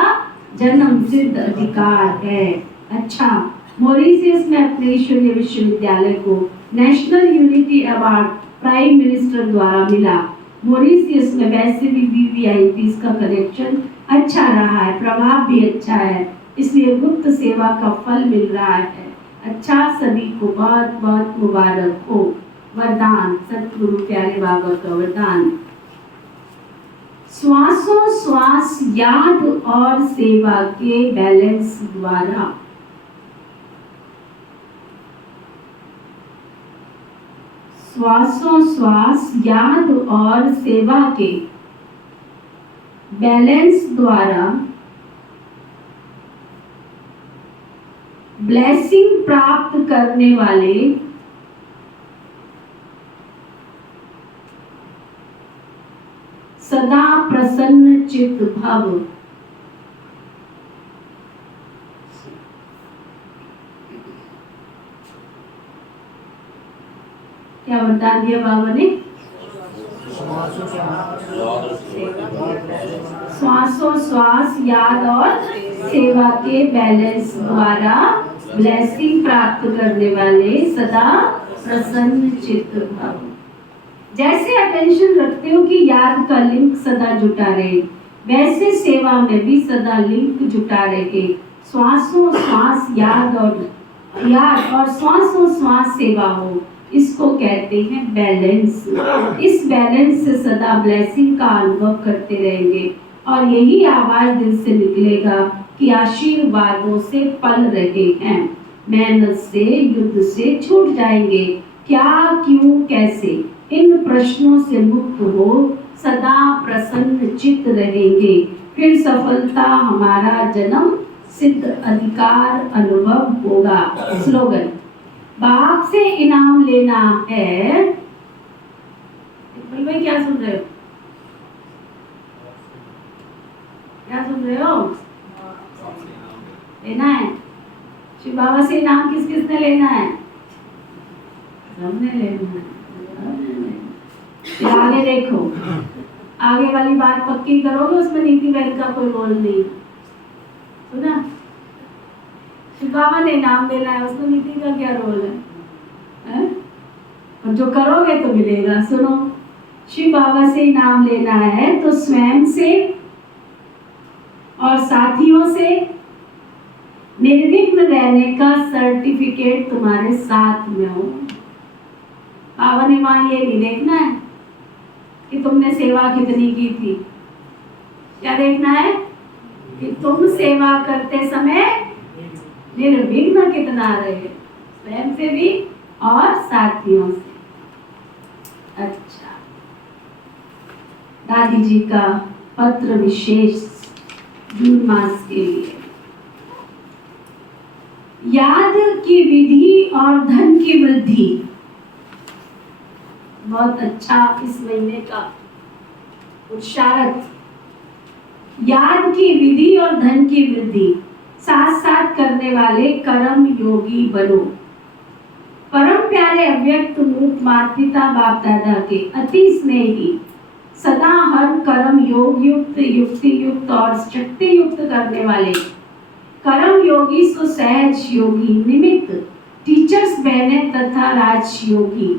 जन्म सिद्ध अधिकार है। अच्छा, मॉरिशस में अपने ईश्वरीय विश्वविद्यालय को national unity award prime minister द्वारा मिला। मॉरिशस में वैसे भी वीवीआईपी का कलेक्शन अच्छा रहा है, प्रभाव भी अच्छा है, इसलिए गुप्त सेवा का फल मिल रहा है। अच्छा, सभी को बहुत बहुत मुबारक हो। वरदान, सतगुरु प्यारे बाबा का वरदान। श्वासों श्वास याद और सेवा के बैलेंस द्वारा श्वासों श्वास याद और सेवा के बैलेंस द्वारा ब्लेसिंग प्राप्त करने वाले सदा प्रसन्न चित्त भव। क्या वरदान दिया बाबा ने? श्वासों श्वास याद और सेवा के बैलेंस द्वारा ब्लेसिंग प्राप्त करने वाले सदा प्रसन्न चित्त भव। जैसे अटेंशन रखते हो कि याद का लिंक सदा जुटा रहे, वैसे सेवा में भी सदा लिंक जुटा रहे। श्वासों श्वास याद और श्वासों श्वास सेवा हो, इसको कहते हैं बैलेंस। इस बैलेंस से सदा ब्लेसिंग का अनुभव करते रहेंगे और यही आवाज दिल से निकलेगा कि आशीर्वादों से पल रहे हैं, मेहनत से युद्ध से छूट जाएंगे। क्या, क्यों, कैसे, इन प्रश्नों से मुक्त हो सदा प्रसन्न चित्त रहेंगे। फिर सफलता हमारा जन्म सिद्ध अधिकार अनुभव होगा। स्लोगन, बाप से इनाम लेना है। भाई क्या सुन रहे हो? क्या सुन रहे हो? लेना है। शिव बाबा से इनाम किस किसने लेना है? हमने लेना है। फिर आगे देखो, आगे वाली बात पक्की करोगे, उसमें नीति वैद का कोई रोल नहीं। सुना? शिव बाबा ने इनाम देना है, उसमें नीति का क्या रोल है? और जो करोगे तो मिलेगा। सुनो, शिव बाबा से नाम लेना है तो स्वयं से और साथियों से निर्विघ्न रहने का सर्टिफिकेट तुम्हारे साथ में हो। बाबा ने वहां ये नहीं देखना है कि तुमने सेवा कितनी की थी, क्या देखना है कि तुम सेवा करते समय निर्विघ्न कितना रहे, स्वयं से भी और साथियों से। अच्छा, दादी जी का पत्र विशेष जून मास के लिए। याद की विधि और धन की वृद्धि, बहुत अच्छा इस महीने का उत्सारक। याद की विधि और धन की वृद्धि साथ साथ करने वाले कर्म योगी बनो। परम प्यारे अव्यक्त मूर्त माता पिता बाप दादा के अति स्नेही, सदा हर कर्म योग युक्त, युक्ति युक्त और शक्ति युक्त करने वाले कर्म योगी सो सहज योगी निमित्त टीचर्स बहने तथा राज योगी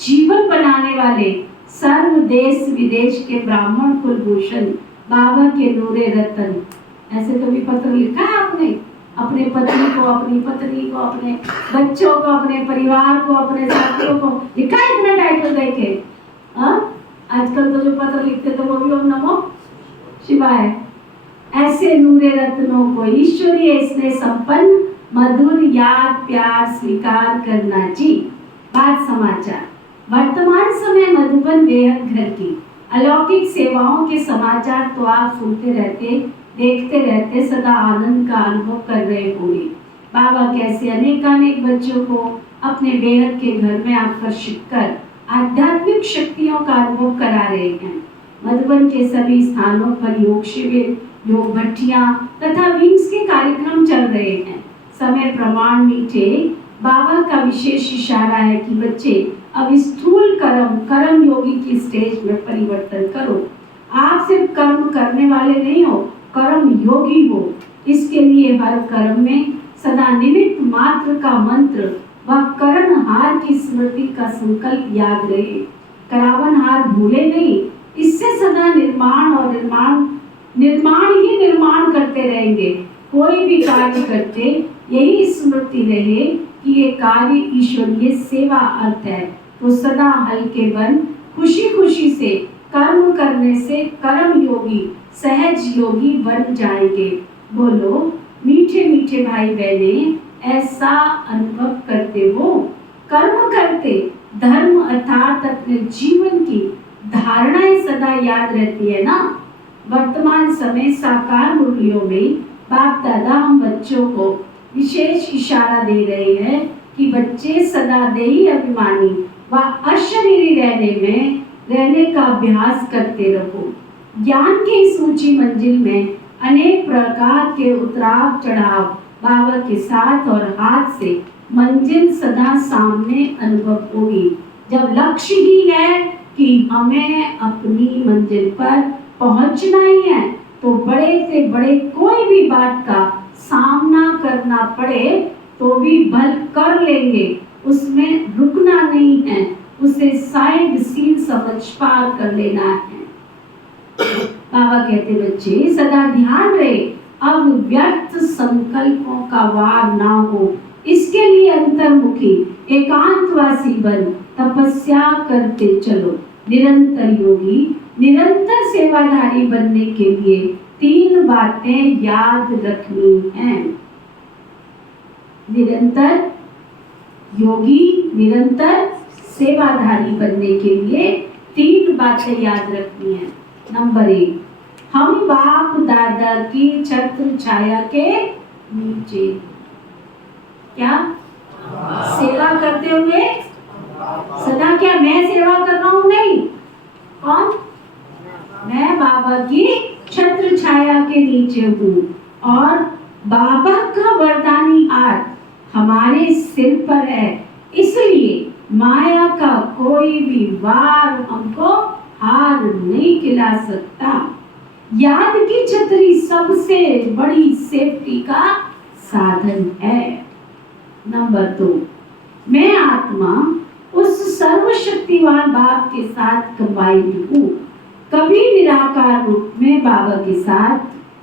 जीवन बनाने वाले सर्व देश विदेश के ब्राह्मण कुलभूषण बाबा के नूरे रतन। ऐसे कभी पत्र लिखा है आपने अपने पति को, अपनी पत्नी को, अपने बच्चों को, अपने परिवार को, अपने साथियों को लिखा है इतना टाइटल देके? आजकल तो जो पत्र लिखते तो वो भी ओम नमो शिवाय। ऐसे नूरे रत्नों को ईश्वरीय स्नेह संपन्न मधुर याद प्यार स्वीकार करना जी। बात समाचार। वर्तमान समय मधुबन बेहद घर की अलौकिक सेवाओं के समाचार तो आप सुनते रहते, देखते रहते, सदा आनंद का अनुभव कर रहे होंगे। बाबा कैसे अनेकानेक बच्चों को अपने बेहद के घर में आकर्षित कर आध्यात्मिक शक्तियों का अनुभव करा रहे हैं। मधुबन के सभी स्थानों पर योग शिविर, योग भट्टियां तथा विंग्स के कार्यक्रम चल रहे हैं। समय प्रमाण मीठे बाबा का विशेष इशारा है कि बच्चे अब स्थूल कर्म योगी की स्टेज में परिवर्तन करो। आप सिर्फ कर्म करने वाले नहीं हो, कर्म योगी हो। इसके लिए हर कर्म में सदा निमित्त मात्र का मंत्र व करणहार की स्मृति का संकल्प याद रहे। करावनहार भूले नहीं। इससे सदा निर्माण और निर्माण ही निर्माण करते रहेंगे। कोई भी कार्य करते यही स्मृति रहे कि ये कार्य ईश्वरीय सेवा अर्थ है, तो सदा हल्के बन खुशी खुशी से कर्म करने से कर्म योगी सहज योगी बन जाएंगे। बोलो मीठे मीठे भाई बहने, ऐसा अनुभव करते हो? कर्म करते धर्म अर्थात अपने जीवन की धारणाएं सदा याद रहती है ना। वर्तमान समय साकार मुरलियों में बाप दादा हम बच्चों को विशेष इशारा दे रहे हैं कि बच्चे सदा देही अभिमानी व अशरीरी रहने का अभ्यास करते रहो। ज्ञान की इस ऊंची मंजिल में अनेक प्रकार के उतराव चढ़ाव बाबा के साथ और हाथ से मंजिल सदा सामने अनुभव होगी। जब लक्ष्य ही है कि हमें अपनी मंजिल पर पहुंचना ही है, तो बड़े से बड़े कोई भी बात का सामना करना पड़े तो भी भल कर लेंगे, उसमें रुकना नहीं है, उसे साइड सीन समझ पार कर लेना है। बाबा कहते बच्चे सदा ध्यान रहे, अब व्यर्थ संकल्पों का वार ना हो। इसके लिए अंतर्मुखी एकांतवासी बन तपस्या करते चलो। निरंतर योगी निरंतर सेवाधारी बनने के लिए 3 बातें याद रखनी हैं। निरंतर योगी निरंतर सेवाधारी बनने के लिए 3 बातें याद रखनी है। नंबर 1, हम बाप दादा की छत्र छाया के नीचे। क्या सेवा करते हुए सदा, क्या मैं सेवा कर रहा हूं? नहीं। कौन? मैं बाबा की छत्र छाया के नीचे हूँ और बाबा का वरदानी हाथ हमारे सिर पर है, इसलिए माया का कोई भी वार हमको हार नहीं खिला सकता। याद की छतरी सबसे बड़ी सेफ्टी का साधन है। नंबर 2, मैं आत्मा उस सर्वशक्तिमान बाप के साथ कंबाइंड हूँ। कभी निराकार रूप में बाबा के साथ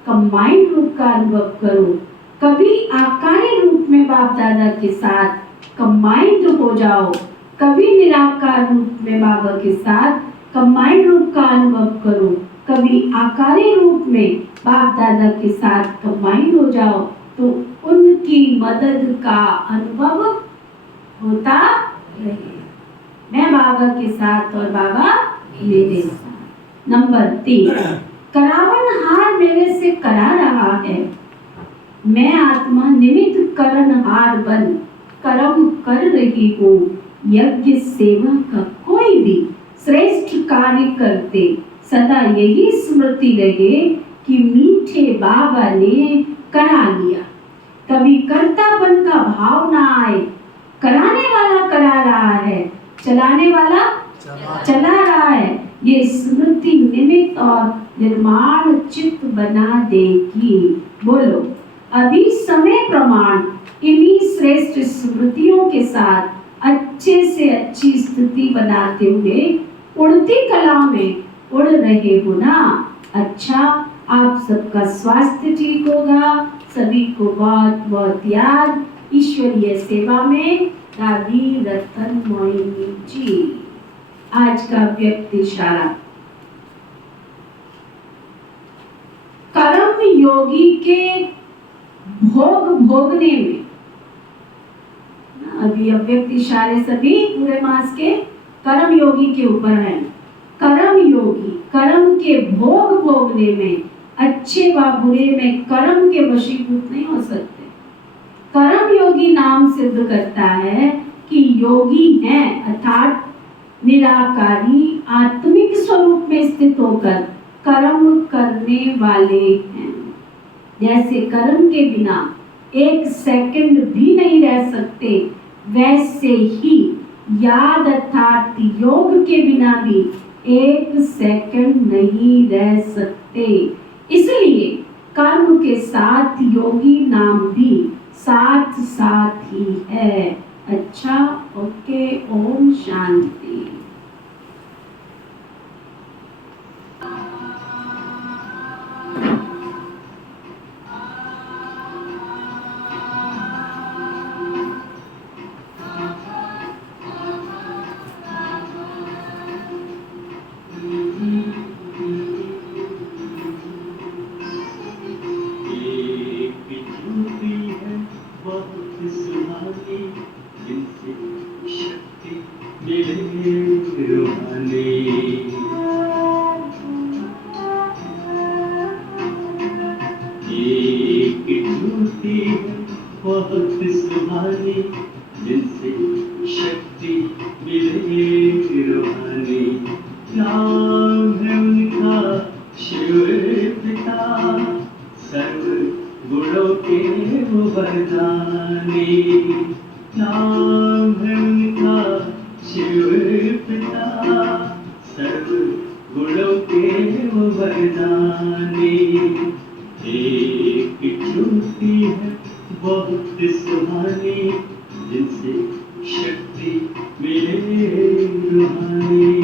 कंबाइंड रूप का अनुभव करो, कभी आकारी रूप में बाप दादा के साथ कंबाइंड हो जाओ, कभी निराकार रूप में बाबा के साथ कंबाइंड रूप का अनुभव करो, कभी आकारी रूप में बाप दादा के साथ कंबाइंड हो जाओ, तो उनकी मदद का अनुभव होता रहे। मैं बाबा के साथ और बाबा मेरे साथ। नंबर 3, करावनहार मेरे से करा रहा है, मैं आत्मा निमित्त करनहार बन कर्म कर रही हूँ। यज्ञ सेवा का कोई भी श्रेष्ठ कार्य करते सदा यही स्मृति रहे कि मीठे बाबा ने करा लिया। कभी कर्तापन का भाव ना आए, कराने वाला करा रहा है, चलाने वाला चला रहा है। ये स्मृति निमित्त और निर्माण चित्त बना देगी। बोलो, अभी समय प्रमाण इन्हीं श्रेष्ठ स्मृतियों के साथ अच्छे से अच्छी स्थिति बनाते हुए उड़ती कला में उड़ रहे हो ना। अच्छा, आप सबका स्वास्थ्य ठीक होगा। सभी को बहुत बहुत याद। ईश्वरीय सेवा में दादी रतन मोहिनी जी। आज का व्यक्त इशारा, कर्म योगी के भोग भोगने में, अभी अव्यक्त इशारे सभी पूरे मास के कर्म योगी के ऊपर है। कर्म योगी कर्म के भोग भोगने में, अच्छे व बुरे में कर्म के वशीभूत नहीं हो सकते। कर्म योगी नाम सिद्ध करता है कि योगी हैं, अर्थात निराकारी आत्मिक स्वरूप में स्थित होकर कर्म करने वाले हैं। जैसे कर्म के बिना एक सेकंड भी नहीं रह सकते, वैसे ही याद अर्थात योग के बिना भी एक सेकंड नहीं रह सकते। इसलिए कर्म के साथ योगी नाम भी साथ साथ ही है। अच्छा, ओके, ओम शांति। बहुत सुहानी जिनसे शक्ति मिले रूहानी। नाम है उनका शिव पिता, सर्व गुणों के वो वरदानी। नाम है उनका शिव पिता, सर्व गुणों के वो वरदानी। एक ज्योति है बहुत सुहानी जिनसे शक्ति मिले रूहानी।